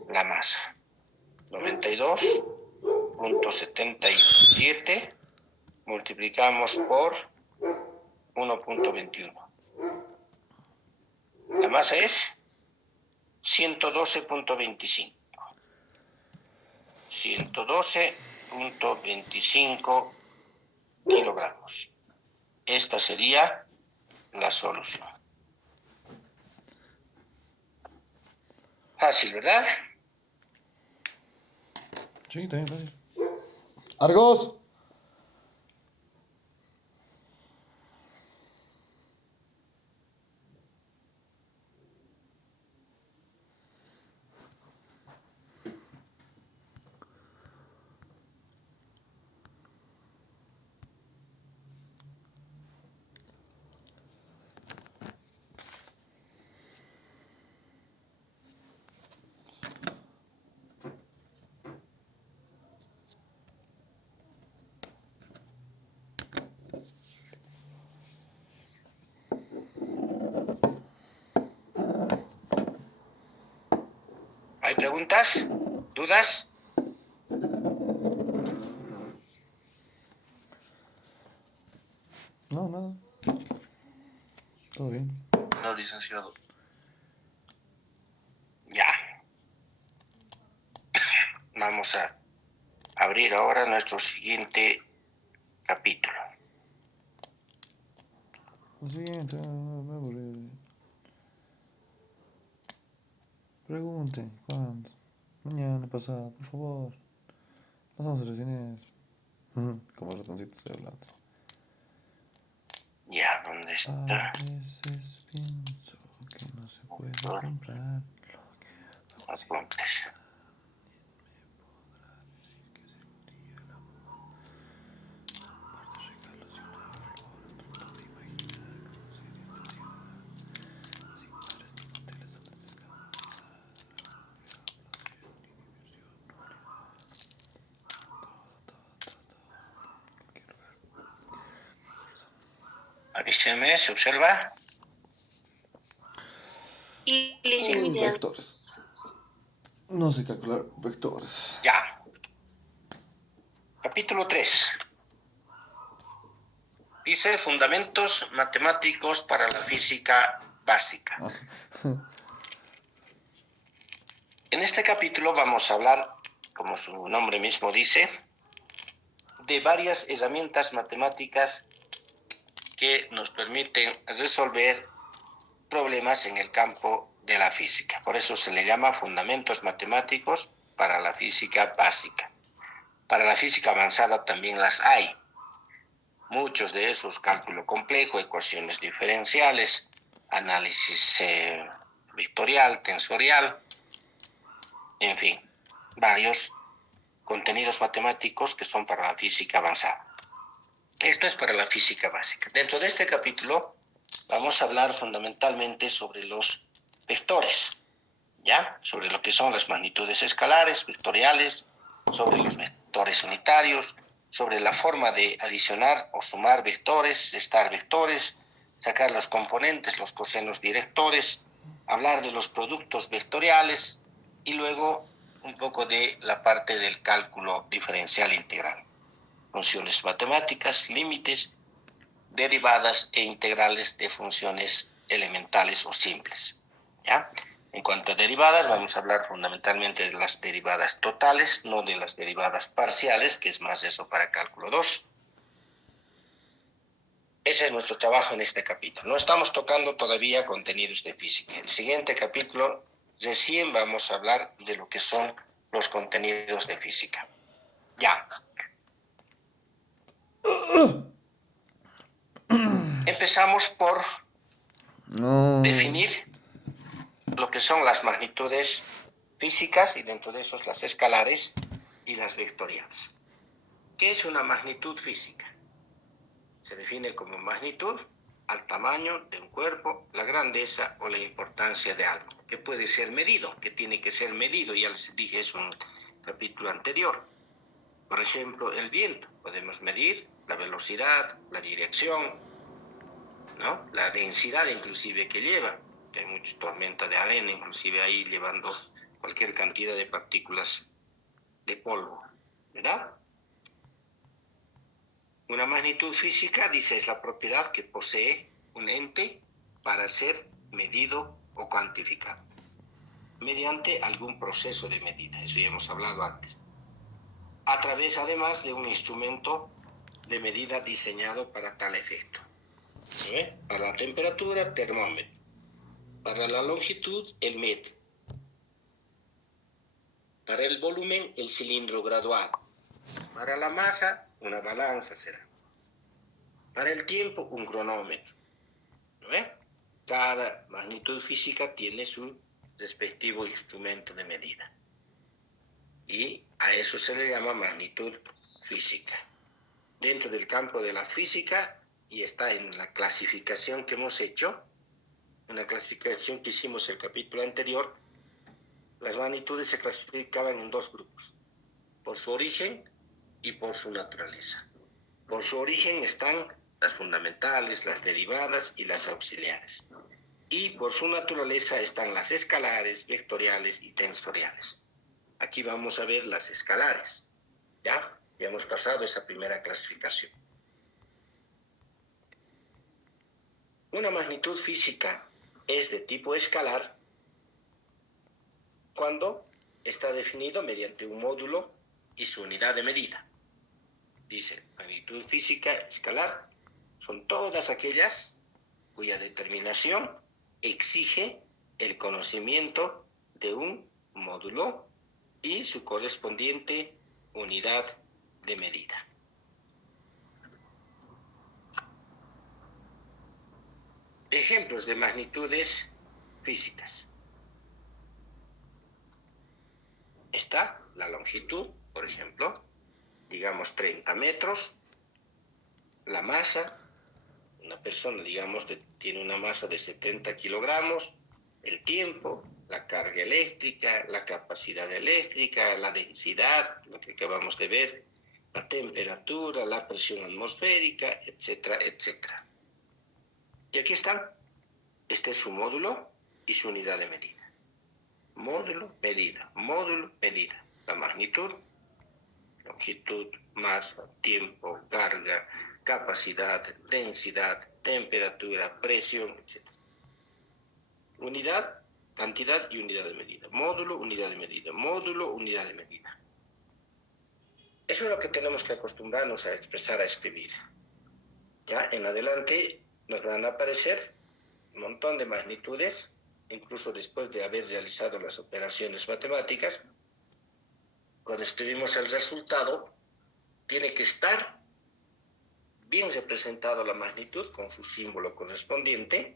la masa. 92.77 multiplicamos por 1.21. La masa es 112.25. 112.25 kilogramos. Esta sería la solución. Fácil, ¿verdad? Sí, está bien fácil. ¡Argos! ¿Hay preguntas? ¿Dudas? No, nada. Todo bien. No, licenciado. Ya. Vamos a abrir ahora nuestro siguiente capítulo. Lo siguiente, me aburrí. Pregunten, ¿cuándo? Mañana, pasado, por favor. No somos recién. Como ratoncitos estoy hablando. Ya, ¿dónde A está? veces pienso que no se puede comprar Apuntes. Avíseme, ¿se observa? Y licenciado. Vectores. No sé calcular vectores. Ya. Capítulo 3. Dice Fundamentos Matemáticos para la Física Básica. En este capítulo vamos a hablar, como su nombre mismo dice, de varias herramientas matemáticas que nos permiten resolver problemas en el campo de la física. Por eso se le llama fundamentos matemáticos para la física básica. Para la física avanzada también las hay. Muchos de esos, cálculo complejo, ecuaciones diferenciales, análisis vectorial, tensorial, en fin, varios contenidos matemáticos que son para la física avanzada. Esto es para la física básica. Dentro de este capítulo vamos a hablar fundamentalmente sobre los vectores, ¿ya? Sobre lo que son las magnitudes escalares, vectoriales, sobre los vectores unitarios, sobre la forma de adicionar o sumar vectores, restar vectores, sacar los componentes, los cosenos directores, hablar de los productos vectoriales y luego un poco de la parte del cálculo diferencial integral. Funciones matemáticas, límites, derivadas e integrales de funciones elementales o simples, ¿ya? En cuanto a derivadas, vamos a hablar fundamentalmente de las derivadas totales, no de las derivadas parciales, que es más eso para cálculo 2. Ese es nuestro trabajo en este capítulo. No estamos tocando todavía contenidos de física. En el siguiente capítulo recién vamos a hablar de lo que son los contenidos de física. Ya. Empezamos por definir lo que son las magnitudes físicas y dentro de esos las escalares y las vectoriales. ¿Qué es una magnitud física? Se define como magnitud al tamaño de un cuerpo, la grandeza o la importancia de algo, que puede ser medido, que tiene que ser medido, ya les dije eso en un capítulo anterior. Por ejemplo, el viento, podemos medir la velocidad, la dirección, ¿no? La densidad inclusive que lleva, que hay mucha tormenta de arena, inclusive ahí llevando cualquier cantidad de partículas de polvo, ¿verdad? Una magnitud física, dice, es la propiedad que posee un ente para ser medido o cuantificado mediante algún proceso de medida, eso ya hemos hablado antes, a través además de un instrumento de medida diseñado para tal efecto. ¿Ve? Para la temperatura, termómetro. Para la longitud, el metro. Para el volumen, el cilindro graduado. Para la masa, una balanza será. Para el tiempo, un cronómetro. ¿Ve? Cada magnitud física tiene su respectivo instrumento de medida. Y a eso se le llama magnitud física. Dentro del campo de la física, y está en la clasificación que hemos hecho, en la clasificación que hicimos el capítulo anterior, las magnitudes se clasificaban en dos grupos, por su origen y por su naturaleza. Por su origen están las fundamentales, las derivadas y las auxiliares. Y por su naturaleza están las escalares, vectoriales y tensoriales. Aquí vamos a ver las escalares, ¿ya? Ya hemos pasado esa primera clasificación. Una magnitud física es de tipo escalar cuando está definido mediante un módulo y su unidad de medida. Dice, magnitud física escalar son todas aquellas cuya determinación exige el conocimiento de un módulo y su correspondiente unidad de medida. Ejemplos de magnitudes físicas. Está la longitud, por ejemplo, digamos 30 metros. La masa, una persona, digamos, tiene una masa de 70 kilogramos. El tiempo, la carga eléctrica, la capacidad eléctrica, la densidad, lo que acabamos de ver, la temperatura, la presión atmosférica, etcétera, etcétera. Y aquí están. Este es su módulo y su unidad de medida. Módulo, medida, módulo, medida. La magnitud, longitud, masa, tiempo, carga, capacidad, densidad, temperatura, presión, etc. Unidad, cantidad y unidad de medida. Módulo, unidad de medida. Módulo, unidad de medida. Eso es lo que tenemos que acostumbrarnos a expresar, a escribir. Ya en adelante nos van a aparecer un montón de magnitudes, incluso después de haber realizado las operaciones matemáticas. Cuando escribimos el resultado, tiene que estar bien representado la magnitud con su símbolo correspondiente,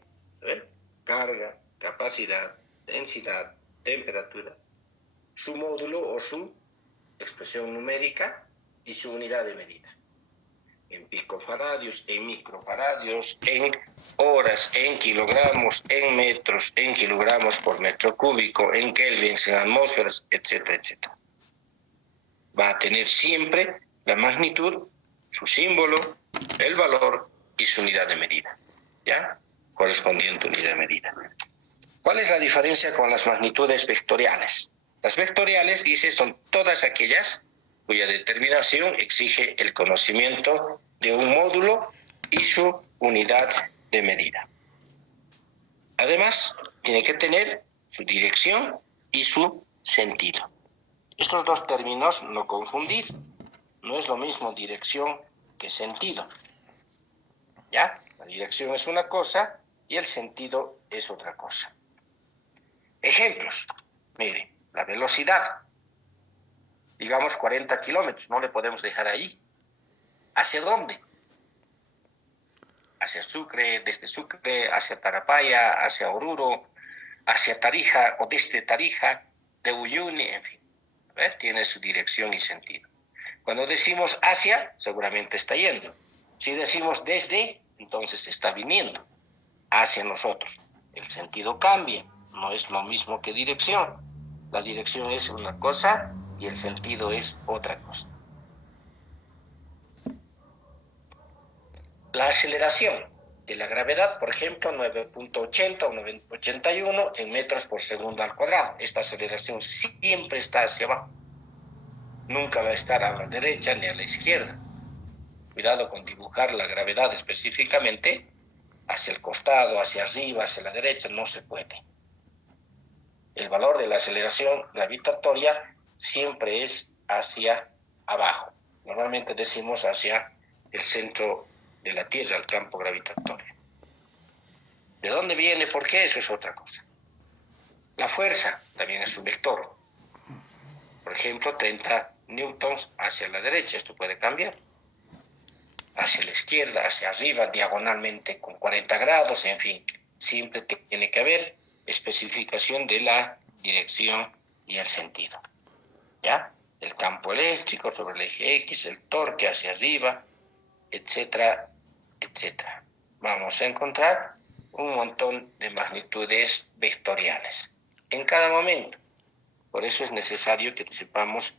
carga, capacidad, densidad, temperatura, su módulo o su expresión numérica y su unidad de medida. En picofaradios, en microfaradios, en horas, en kilogramos, en metros, en kilogramos por metro cúbico, en kelvins, en atmósferas, etcétera, etcétera. Va a tener siempre la magnitud, su símbolo, el valor y su unidad de medida, ¿ya? Correspondiente unidad de medida. ¿Cuál es la diferencia con las magnitudes vectoriales? Las vectoriales, dice, son todas aquellas cuya determinación exige el conocimiento de un módulo y su unidad de medida. Además, tiene que tener su dirección y su sentido. Estos dos términos no confundir. No es lo mismo dirección que sentido. ¿Ya? La dirección es una cosa y el sentido es otra cosa. Ejemplos. Mire, la velocidad. Digamos 40 kilómetros, no le podemos dejar ahí. ¿Hacia dónde? Hacia Sucre, desde Sucre, hacia Tarapaya, hacia Oruro, hacia Tarija o desde Tarija, de Uyuni, en fin. Tiene su dirección y sentido. Cuando decimos hacia, seguramente está yendo. Si decimos desde, entonces está viniendo hacia nosotros. El sentido cambia, no es lo mismo que dirección. La dirección es una cosa y el sentido es otra cosa. La aceleración de la gravedad, por ejemplo, 9.80 o 9.81 en metros por segundo al cuadrado. Esta aceleración siempre está hacia abajo. Nunca va a estar a la derecha ni a la izquierda. Cuidado con dibujar la gravedad específicamente hacia el costado, hacia arriba, hacia la derecha, no se puede. El valor de la aceleración gravitatoria siempre es hacia abajo. Normalmente decimos hacia el centro de la Tierra, el campo gravitatorio. ¿De dónde viene? ¿Por qué? Eso es otra cosa. La fuerza también es un vector. Por ejemplo, 30 newtons hacia la derecha, esto puede cambiar. Hacia la izquierda, hacia arriba, diagonalmente con 40 grados, en fin. Siempre tiene que haber especificación de la dirección y el sentido. ¿Ya? El campo eléctrico sobre el eje X, el torque hacia arriba, etcétera, etcétera. Vamos a encontrar un montón de magnitudes vectoriales en cada momento. Por eso es necesario que sepamos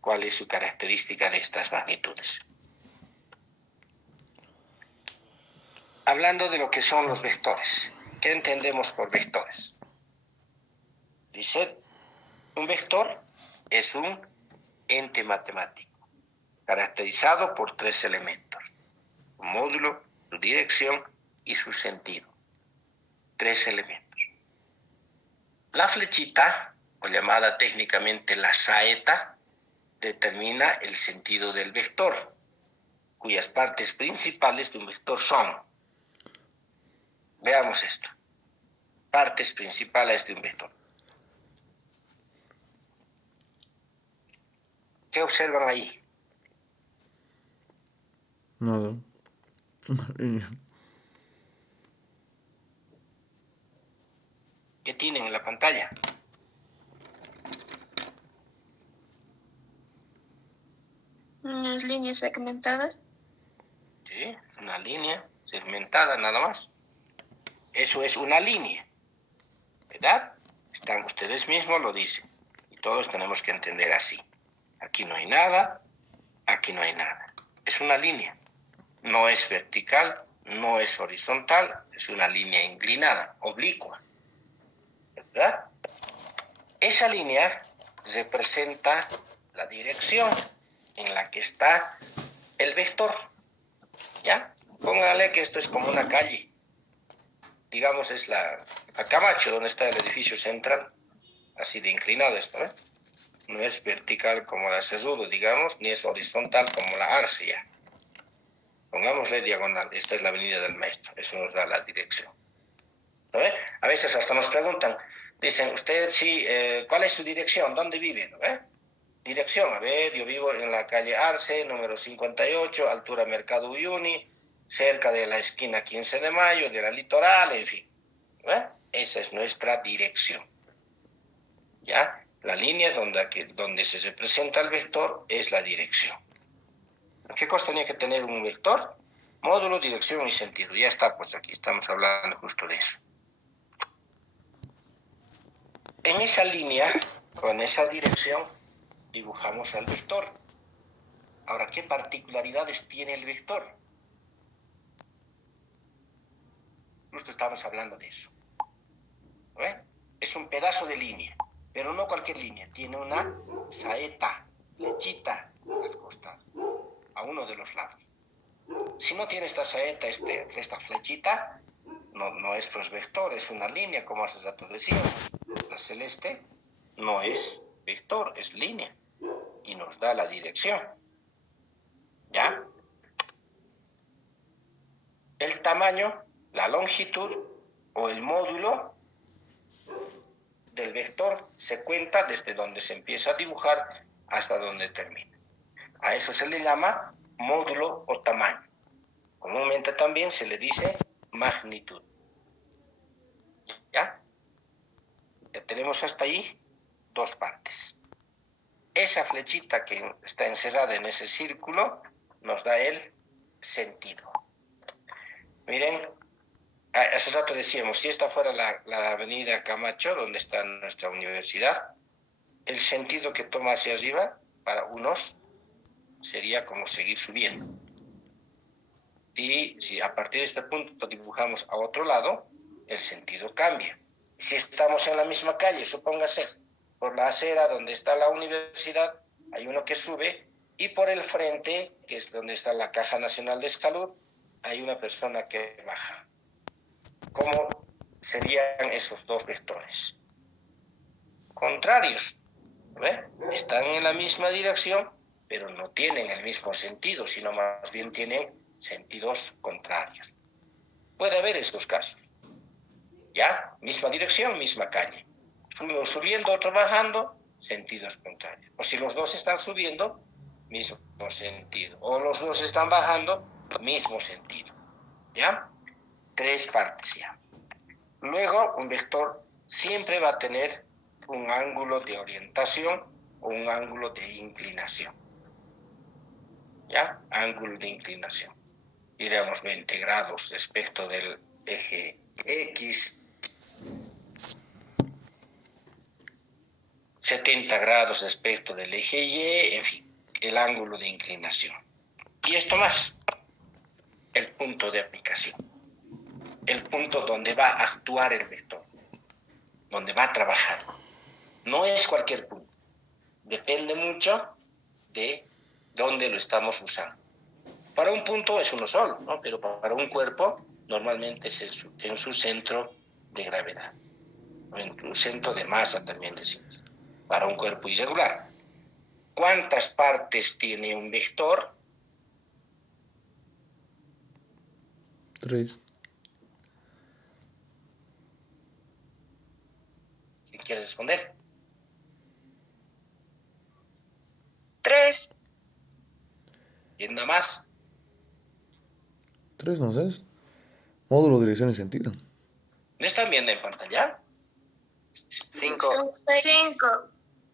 cuál es su característica de estas magnitudes. Hablando de lo que son los vectores. ¿Qué entendemos por vectores? Dice, un vector es un ente matemático, caracterizado por tres elementos: su módulo, su dirección y su sentido. Tres elementos. La flechita, o llamada técnicamente la saeta, determina el sentido del vector, cuyas partes principales de un vector son. Veamos esto. Partes principales de un vector. ¿Qué observan ahí? Nada. Una línea. ¿Qué tienen en la pantalla? Unas líneas segmentadas. Sí, una línea segmentada nada más. Eso es una línea, ¿verdad? Ustedes mismos lo dicen. Y todos tenemos que entender así. Aquí no hay nada, aquí no hay nada. Es una línea. No es vertical, no es horizontal, es una línea inclinada, oblicua. ¿Verdad? Esa línea representa la dirección en la que está el vector. ¿Ya? Póngale que esto es como una calle. Digamos, es la Camacho, donde está el edificio central. Así de inclinado esto, ¿eh? no es vertical como la Cesudo, digamos, ni es horizontal como la Arcia. Pongámosle diagonal. Esta es la avenida del Maestro. Eso nos da la dirección. ¿No ve? A veces hasta nos preguntan, dicen, usted sí, ¿cuál es su dirección? ¿Dónde vive? ¿No ve? Dirección, a ver, yo vivo en la calle Arce, número 58, altura Mercado Uyuni, cerca de la esquina 15 de Mayo, de la Litoral, en fin. ¿No? Esa es nuestra dirección. ¿Ya? La línea donde se representa el vector es la dirección. ¿Qué cosa tenía que tener un vector? Módulo, dirección y sentido. Ya está, pues aquí estamos hablando justo de eso. En esa línea, con esa dirección, dibujamos el vector. Ahora, ¿qué particularidades tiene el vector? Justo estamos hablando de eso. ¿Ve? Es un pedazo de línea, pero no cualquier línea. Tiene una saeta, flechita al costado, a uno de los lados. Si no tiene esta saeta, esta flechita, no es pues vector, es una línea, como hace rato decíamos. La celeste no es vector, es línea. Y nos da la dirección. ¿Ya? El tamaño, la longitud o el módulo del vector se cuenta desde donde se empieza a dibujar hasta donde termina. A eso se le llama módulo o tamaño. Comúnmente también se le dice magnitud. ¿Ya? Ya tenemos hasta ahí dos partes. Esa flechita que está encerrada en ese círculo nos da el sentido. Miren, hace rato decíamos, si esta fuera la avenida Camacho, donde está nuestra universidad, el sentido que toma hacia arriba, para unos, sería como seguir subiendo. Y si a partir de este punto dibujamos a otro lado, el sentido cambia. Si estamos en la misma calle, supóngase, por la acera donde está la universidad, hay uno que sube, y por el frente, que es donde está la Caja Nacional de Salud, hay una persona que baja. ¿Cómo serían esos dos vectores? Contrarios. ¿Ve? Están en la misma dirección, pero no tienen el mismo sentido, sino más bien tienen sentidos contrarios. Puede haber estos casos. ¿Ya? Misma dirección, misma calle. Uno subiendo, otro bajando, sentidos contrarios. O si los dos están subiendo, mismo sentido. O los dos están bajando, mismo sentido. ¿Ya? Tres partes ya. Luego, un vector siempre va a tener un ángulo de orientación o un ángulo de inclinación. ¿Ya? Ángulo de inclinación. Diremos 20 grados respecto del eje X, 70 grados respecto del eje Y, en fin, el ángulo de inclinación. Y esto más, el punto de aplicación. El punto donde va a actuar el vector, donde va a trabajar. No es cualquier punto. Depende mucho de dónde lo estamos usando. Para un punto es uno solo, ¿no? Pero para un cuerpo normalmente es en su centro de gravedad, o en su centro de masa también decimos, para un cuerpo irregular. ¿Cuántas partes tiene un vector? 3. ¿Quién quiere responder? 3. ¿Quién nada más? 3, ¿no sabes? Módulo, dirección y sentido. ¿No están viendo en pantalla? 5. 5.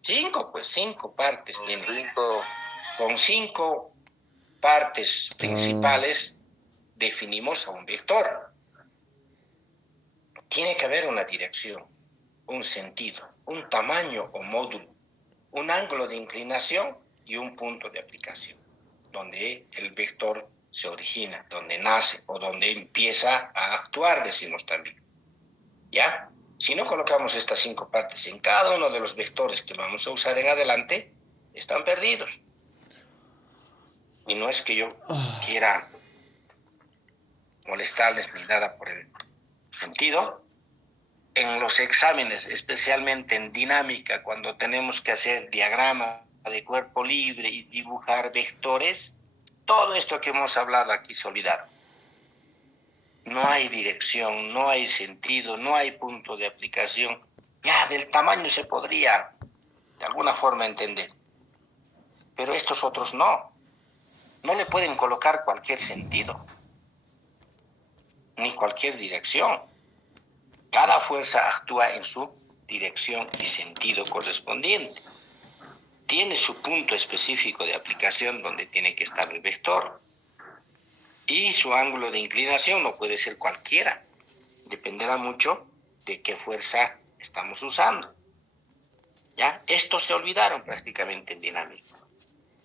5, pues 5 partes tiene. 5. Con 5 partes principales definimos a un vector. Tiene que haber una dirección, un sentido, un tamaño o módulo, un ángulo de inclinación y un punto de aplicación, donde el vector se origina, donde nace o donde empieza a actuar, decimos también. ¿Ya? Si no colocamos estas 5 partes en cada uno de los vectores que vamos a usar en adelante, están perdidos. Y no es que yo quiera molestarles ni nada por el sentido, en los exámenes, especialmente en dinámica, cuando tenemos que hacer diagrama de cuerpo libre y dibujar vectores, todo esto que hemos hablado aquí se olvidaron. No hay dirección, no hay sentido, no hay punto de aplicación. Ya del tamaño se podría de alguna forma entender, pero estos otros no. No le pueden colocar cualquier sentido, ni cualquier dirección. Cada fuerza actúa en su dirección y sentido correspondiente. Tiene su punto específico de aplicación donde tiene que estar el vector. Y su ángulo de inclinación no puede ser cualquiera. Dependerá mucho de qué fuerza estamos usando. ¿Ya? Estos se olvidaron prácticamente en dinámica.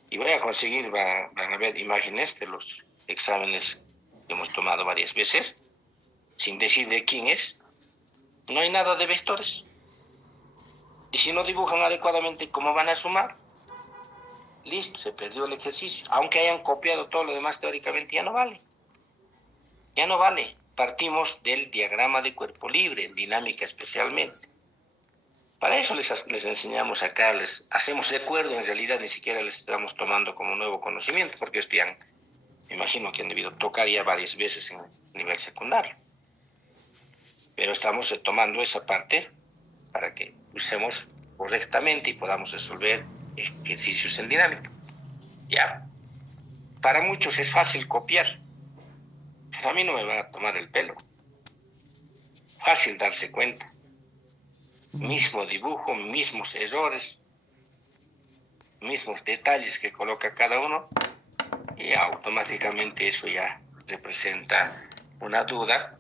Y voy a conseguir, van a ver imágenes de los exámenes que hemos tomado varias veces, sin decir de quién es. No hay nada de vectores. Y si no dibujan adecuadamente, ¿cómo van a sumar? Listo, se perdió el ejercicio. Aunque hayan copiado todo lo demás teóricamente, ya no vale. Ya no vale. Partimos del diagrama de cuerpo libre, en dinámica especialmente. Para eso les enseñamos acá, les hacemos recuerdo, en realidad ni siquiera les estamos tomando como nuevo conocimiento, porque esto ya, me imagino que han debido tocar ya varias veces en nivel secundario. Pero estamos retomando esa parte para que usemos correctamente y podamos resolver ejercicios en dinámica. ¿Ya? Para muchos es fácil copiar, pero a mí no me va a tomar el pelo. Fácil darse cuenta. Mismo dibujo, mismos errores, mismos detalles que coloca cada uno, y automáticamente eso ya representa una duda,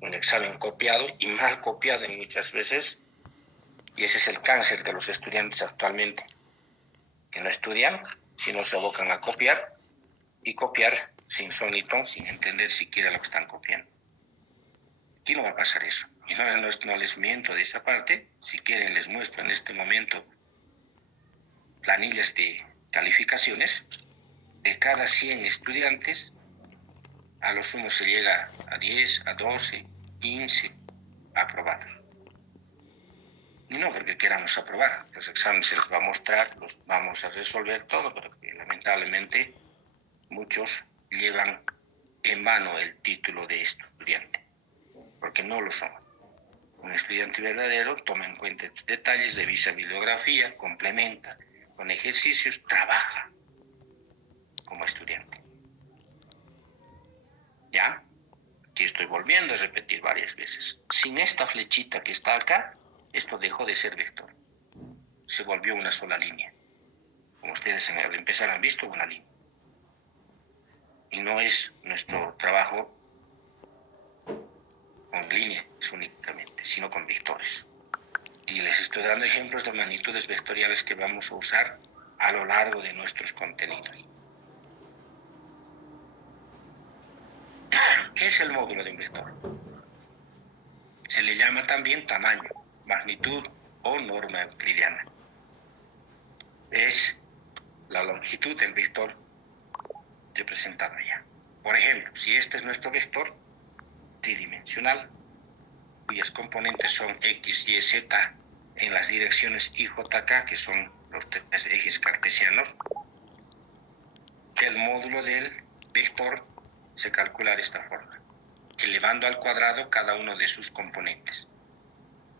un examen copiado y mal copiado muchas veces, y ese es el cáncer de los estudiantes actualmente, que no estudian, sino se abocan a copiar, y copiar sin son ni ton, sin entender siquiera lo que están copiando. Aquí no va a pasar eso. Y no les miento de esa parte. Si quieren les muestro en este momento planillas de calificaciones. De cada 100 estudiantes, a lo sumo se llega a 10, a 12, 15 aprobados. Y no porque queramos aprobar. Los exámenes se les va a mostrar, los vamos a resolver todo, pero que lamentablemente muchos llevan en mano el título de estudiante, porque no lo son. Un estudiante verdadero toma en cuenta estos detalles, revisa bibliografía, complementa con ejercicios, trabaja como estudiante. ¿Ya? Aquí estoy volviendo a repetir varias veces. Sin esta flechita que está acá, esto dejó de ser vector. Se volvió una sola línea. Como ustedes al empezar han visto, una línea. Y no es nuestro trabajo con líneas únicamente, sino con vectores. Y les estoy dando ejemplos de magnitudes vectoriales que vamos a usar a lo largo de nuestros contenidos. ¿Qué es el módulo de un vector? Se le llama también tamaño, magnitud o norma euclidiana. Es la longitud del vector representado allá. Por ejemplo, si este es nuestro vector tridimensional, cuyas componentes son x, y, z en las direcciones y, j, k, que son los tres ejes cartesianos, el módulo del vector se calcula de esta forma, elevando al cuadrado cada uno de sus componentes,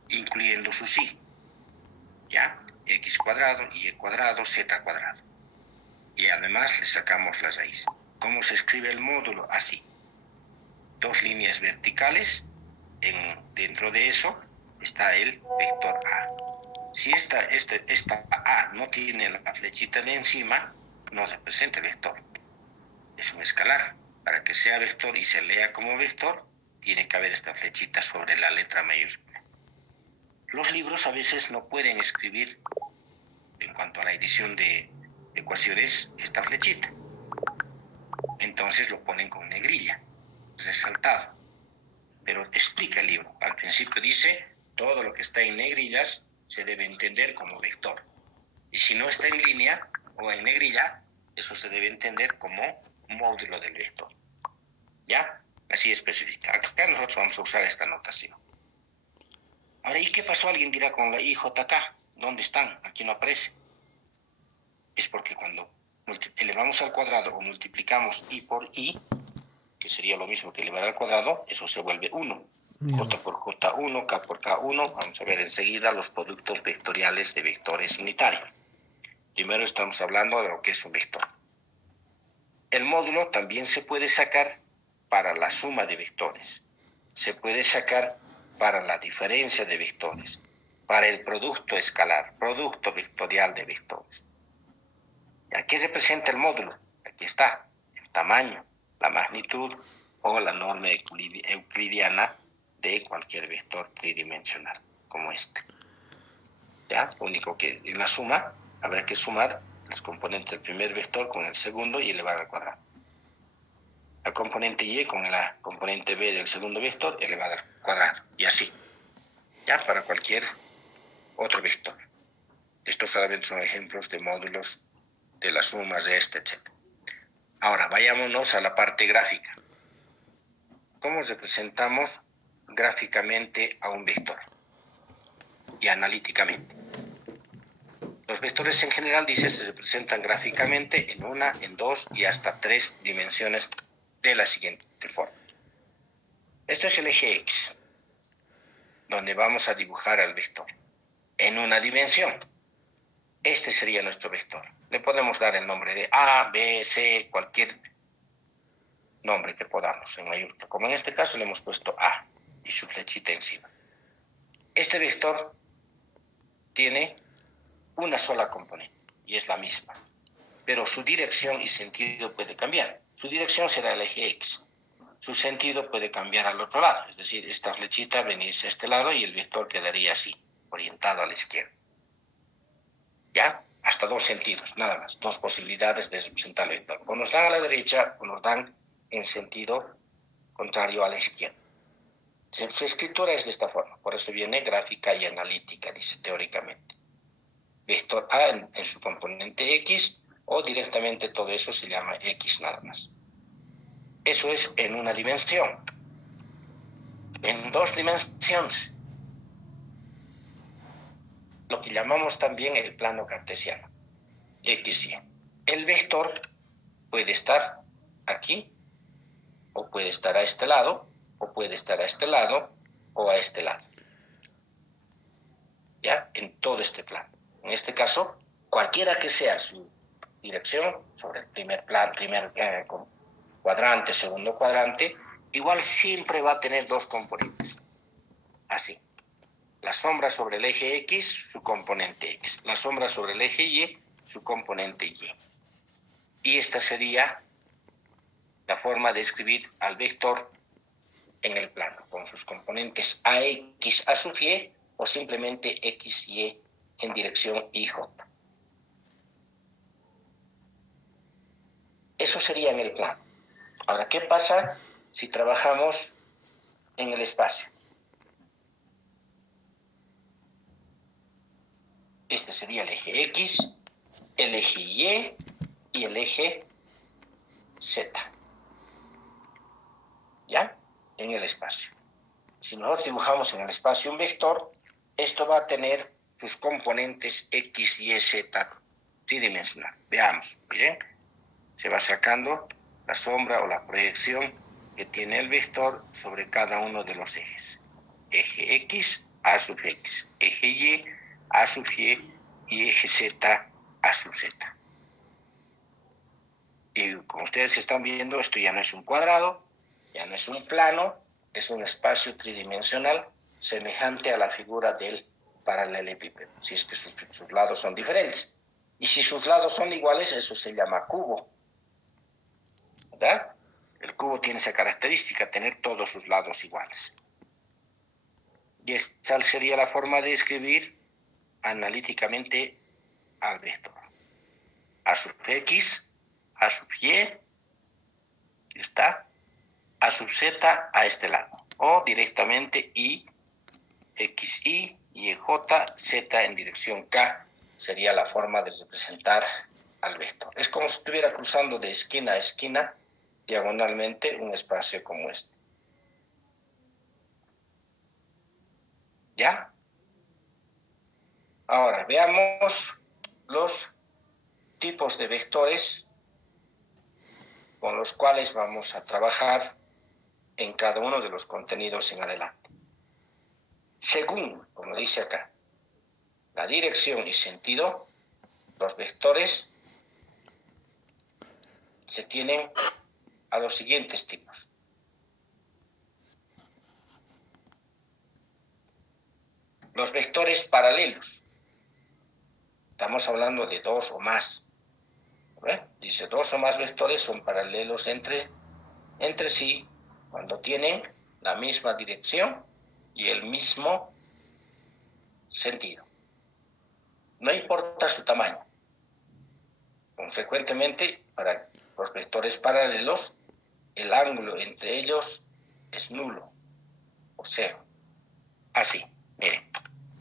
incluyendo su sí, ¿ya? X cuadrado, y cuadrado, z cuadrado. Y además le sacamos la raíz. ¿Cómo se escribe el módulo? Así. Dos líneas verticales, dentro de eso está el vector A. Si esta A no tiene la flechita de encima, no representa el vector. Es un escalar. Para que sea vector y se lea como vector, tiene que haber esta flechita sobre la letra mayúscula. Los libros a veces no pueden escribir, en cuanto a la edición de ecuaciones, esta flechita. Entonces lo ponen con negrilla, resaltado. Pero explica el libro. Al principio dice, todo lo que está en negrillas se debe entender como vector. Y si no está en línea o en negrilla, eso se debe entender como módulo del vector. ¿Ya? Así especifica. Acá nosotros vamos a usar esta notación. Ahora, ¿y qué pasó? Alguien dirá con la IJK. ¿Dónde están? Aquí no aparece. Es porque cuando elevamos al cuadrado o multiplicamos I por I, que sería lo mismo que elevar al cuadrado, eso se vuelve 1. J por J1, K por K1. Vamos a ver enseguida los productos vectoriales de vectores unitarios. Primero estamos hablando de lo que es un vector. El módulo también se puede sacar para la suma de vectores. Se puede sacar para la diferencia de vectores, para el producto escalar, producto vectorial de vectores. ¿Y a qué representa el módulo? Aquí está, el tamaño, la magnitud o la norma euclidiana de cualquier vector tridimensional, como este. ¿Ya? Lo único que en la suma habrá que sumar los componentes del primer vector con el segundo y elevar al cuadrado. La componente y con la componente b del segundo vector elevar al cuadrado. Y así. Ya para cualquier otro vector. Estos solamente son ejemplos de módulos de las sumas de este, etc. Ahora, vayámonos a la parte gráfica. ¿Cómo representamos gráficamente a un vector? Y analíticamente. Los vectores en general, dice, se representan gráficamente en una, en dos y hasta tres dimensiones de la siguiente forma. Esto es el eje X, donde vamos a dibujar al vector. En una dimensión. Este sería nuestro vector. Le podemos dar el nombre de A, B, C, cualquier nombre que podamos en mayúscula. Como en este caso le hemos puesto A y su flechita encima. Este vector tiene una sola componente y es la misma. Pero su dirección y sentido puede cambiar. Su dirección será el eje X. Su sentido puede cambiar al otro lado. Es decir, esta flechita venirse a este lado y el vector quedaría así, orientado a la izquierda. ¿Ya? Hasta dos sentidos, nada más. Dos posibilidades de representar el vector. O nos dan a la derecha o nos dan en sentido contrario a la izquierda. Su escritura es de esta forma. Por eso viene gráfica y analítica, dice teóricamente. Vector A en su componente X o directamente todo eso se llama X nada más. Eso es en una dimensión. En dos dimensiones. Lo que llamamos también el plano cartesiano. X, Y. El vector puede estar aquí, o puede estar a este lado, o puede estar a este lado, o a este lado. ¿Ya? En todo este plano. En este caso, cualquiera que sea su dirección, sobre el primer plano, cuadrante, segundo cuadrante, igual siempre va a tener dos componentes. Así. La sombra sobre el eje X, su componente X. La sombra sobre el eje Y, su componente Y. Y esta sería la forma de escribir al vector en el plano, con sus componentes AX a sub Y o simplemente XY en dirección IJ. Eso sería en el plano. Ahora, ¿qué pasa si trabajamos en el espacio? Este sería el eje X, el eje Y y el eje Z. ¿Ya? En el espacio. Si nosotros dibujamos en el espacio un vector, esto va a tener sus componentes X, Y, Z tridimensional. Veamos, miren. Se va sacando la sombra o la proyección que tiene el vector sobre cada uno de los ejes. Eje X, A sub X. Eje Y, A sub Y y eje Z, A sub Z. Y como ustedes están viendo, esto ya no es un cuadrado, ya no es un plano, es un espacio tridimensional semejante a la figura del paralelepípedo, si es que sus lados son diferentes. Y si sus lados son iguales, eso se llama cubo. ¿Verdad? El cubo tiene esa característica, tener todos sus lados iguales. Y esa sería la forma de escribir analíticamente al vector. A sub X, A sub Y, está, A sub Z a este lado. O directamente Y, XY, YJ, Z en dirección K, sería la forma de representar al vector. Es como si estuviera cruzando de esquina a esquina, diagonalmente, un espacio como este. ¿Ya? Ahora, veamos los tipos de vectores con los cuales vamos a trabajar en cada uno de los contenidos en adelante. Según, como dice acá, la dirección y sentido, los vectores se tienen a los siguientes tipos. Los vectores paralelos. Estamos hablando de dos o más. Dice, dos o más vectores son paralelos entre sí cuando tienen la misma dirección y el mismo sentido. No importa su tamaño. Consecuentemente, para los vectores paralelos, el ángulo entre ellos es nulo o cero. Así, miren.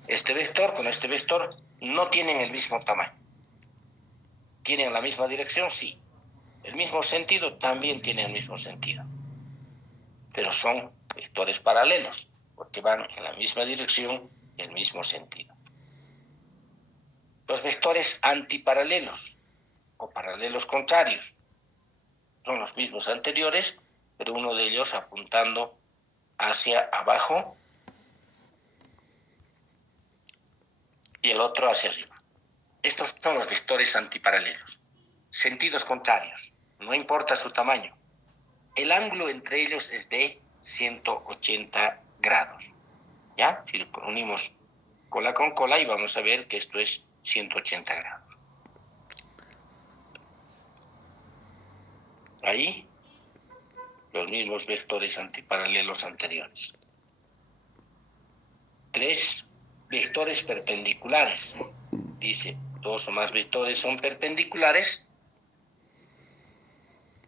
Este vector con este vector no tienen el mismo tamaño. ¿Tienen la misma dirección? Sí. ¿El mismo sentido? También tienen el mismo sentido. Pero son vectores paralelos, porque van en la misma dirección y el mismo sentido. Los vectores antiparalelos o paralelos contrarios son los mismos anteriores, pero uno de ellos apuntando hacia abajo y el otro hacia arriba. Estos son los vectores antiparalelos. Sentidos contrarios, no importa su tamaño. El ángulo entre ellos es de 180 grados. ¿Ya? Si unimos cola con cola y vamos a ver que esto es 180 grados. Ahí, los mismos vectores antiparalelos anteriores. 3 vectores perpendiculares. Dice, dos o más vectores son perpendiculares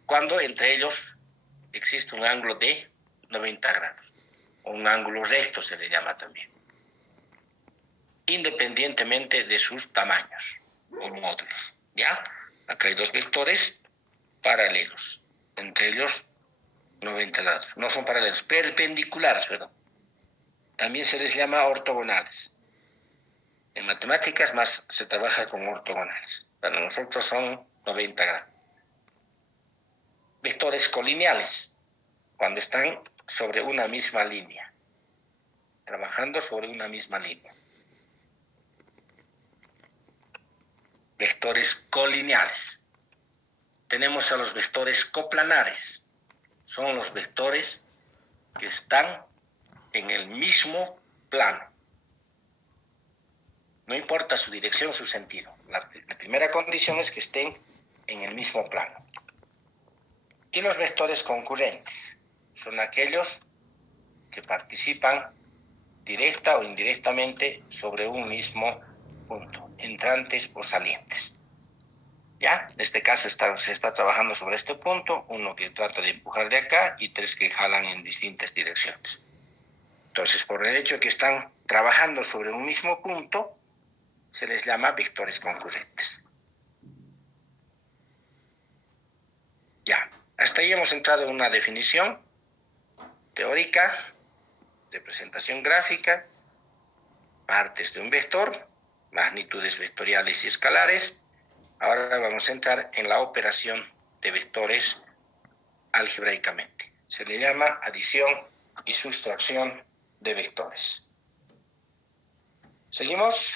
cuando entre ellos existe un ángulo de 90 grados, o un ángulo recto se le llama también, independientemente de sus tamaños o módulos. ¿Ya? Acá hay dos vectores paralelos, entre ellos 90 grados. No son paralelos, perpendiculares, perdón. También se les llama ortogonales. En matemáticas más se trabaja con ortogonales. Para nosotros son 90 grados. Vectores colineales, cuando están sobre una misma línea, trabajando sobre una misma línea. Vectores colineales. Tenemos a los vectores coplanares. Son los vectores que están en el mismo plano. No importa su dirección, su sentido. La primera condición es que estén en el mismo plano. Y los vectores concurrentes son aquellos que participan directa o indirectamente sobre un mismo punto, entrantes o salientes. ¿Ya? En este caso se está trabajando sobre este punto, uno que trata de empujar de acá y 3 que jalan en distintas direcciones. Entonces, por el hecho de que están trabajando sobre un mismo punto, se les llama vectores concurrentes. Ya, hasta ahí hemos entrado en una definición teórica, de presentación gráfica, partes de un vector, magnitudes vectoriales y escalares. Ahora vamos a entrar en la operación de vectores algebraicamente. Se le llama adición y sustracción de vectores. ¿Seguimos?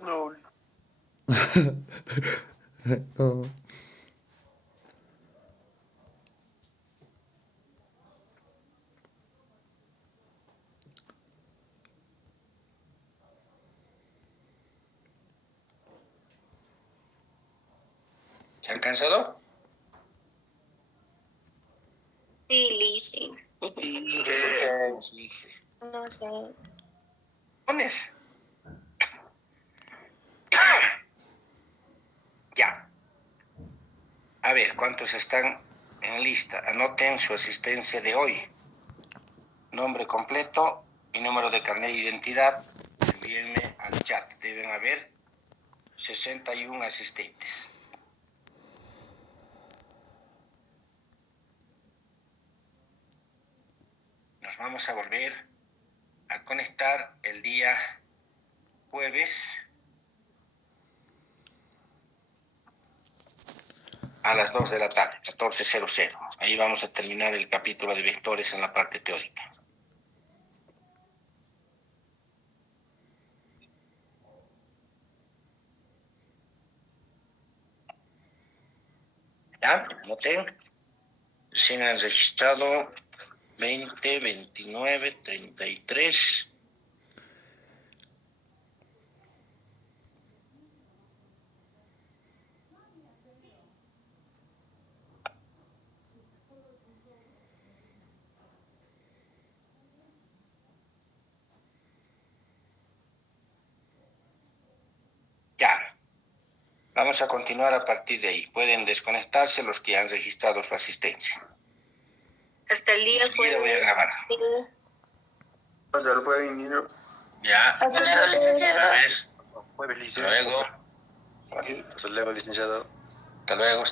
No. No. ¿Se han cansado? Sí, Lizzy. Sí. No sé. ¿Pones? Ya. A ver, ¿cuántos están en lista? Anoten su asistencia de hoy. Nombre completo y número de carnet de identidad. Envíenme al chat. Deben haber 61 asistentes. Nos vamos a volver a conectar el día jueves a las 2 de la tarde, 14:00. Ahí vamos a terminar el capítulo de vectores en la parte teórica. ¿Ya? Noten. Se han registrado 20, 29, 33. Ya. Vamos a continuar a partir de ahí. Pueden desconectarse los que han registrado su asistencia. Hasta el día Enseguida voy a grabar. Hasta el jueves, ingeniero. Ya. Hasta luego, licenciado. Jueves, Hasta luego. Hasta luego, licenciado. Hasta luego.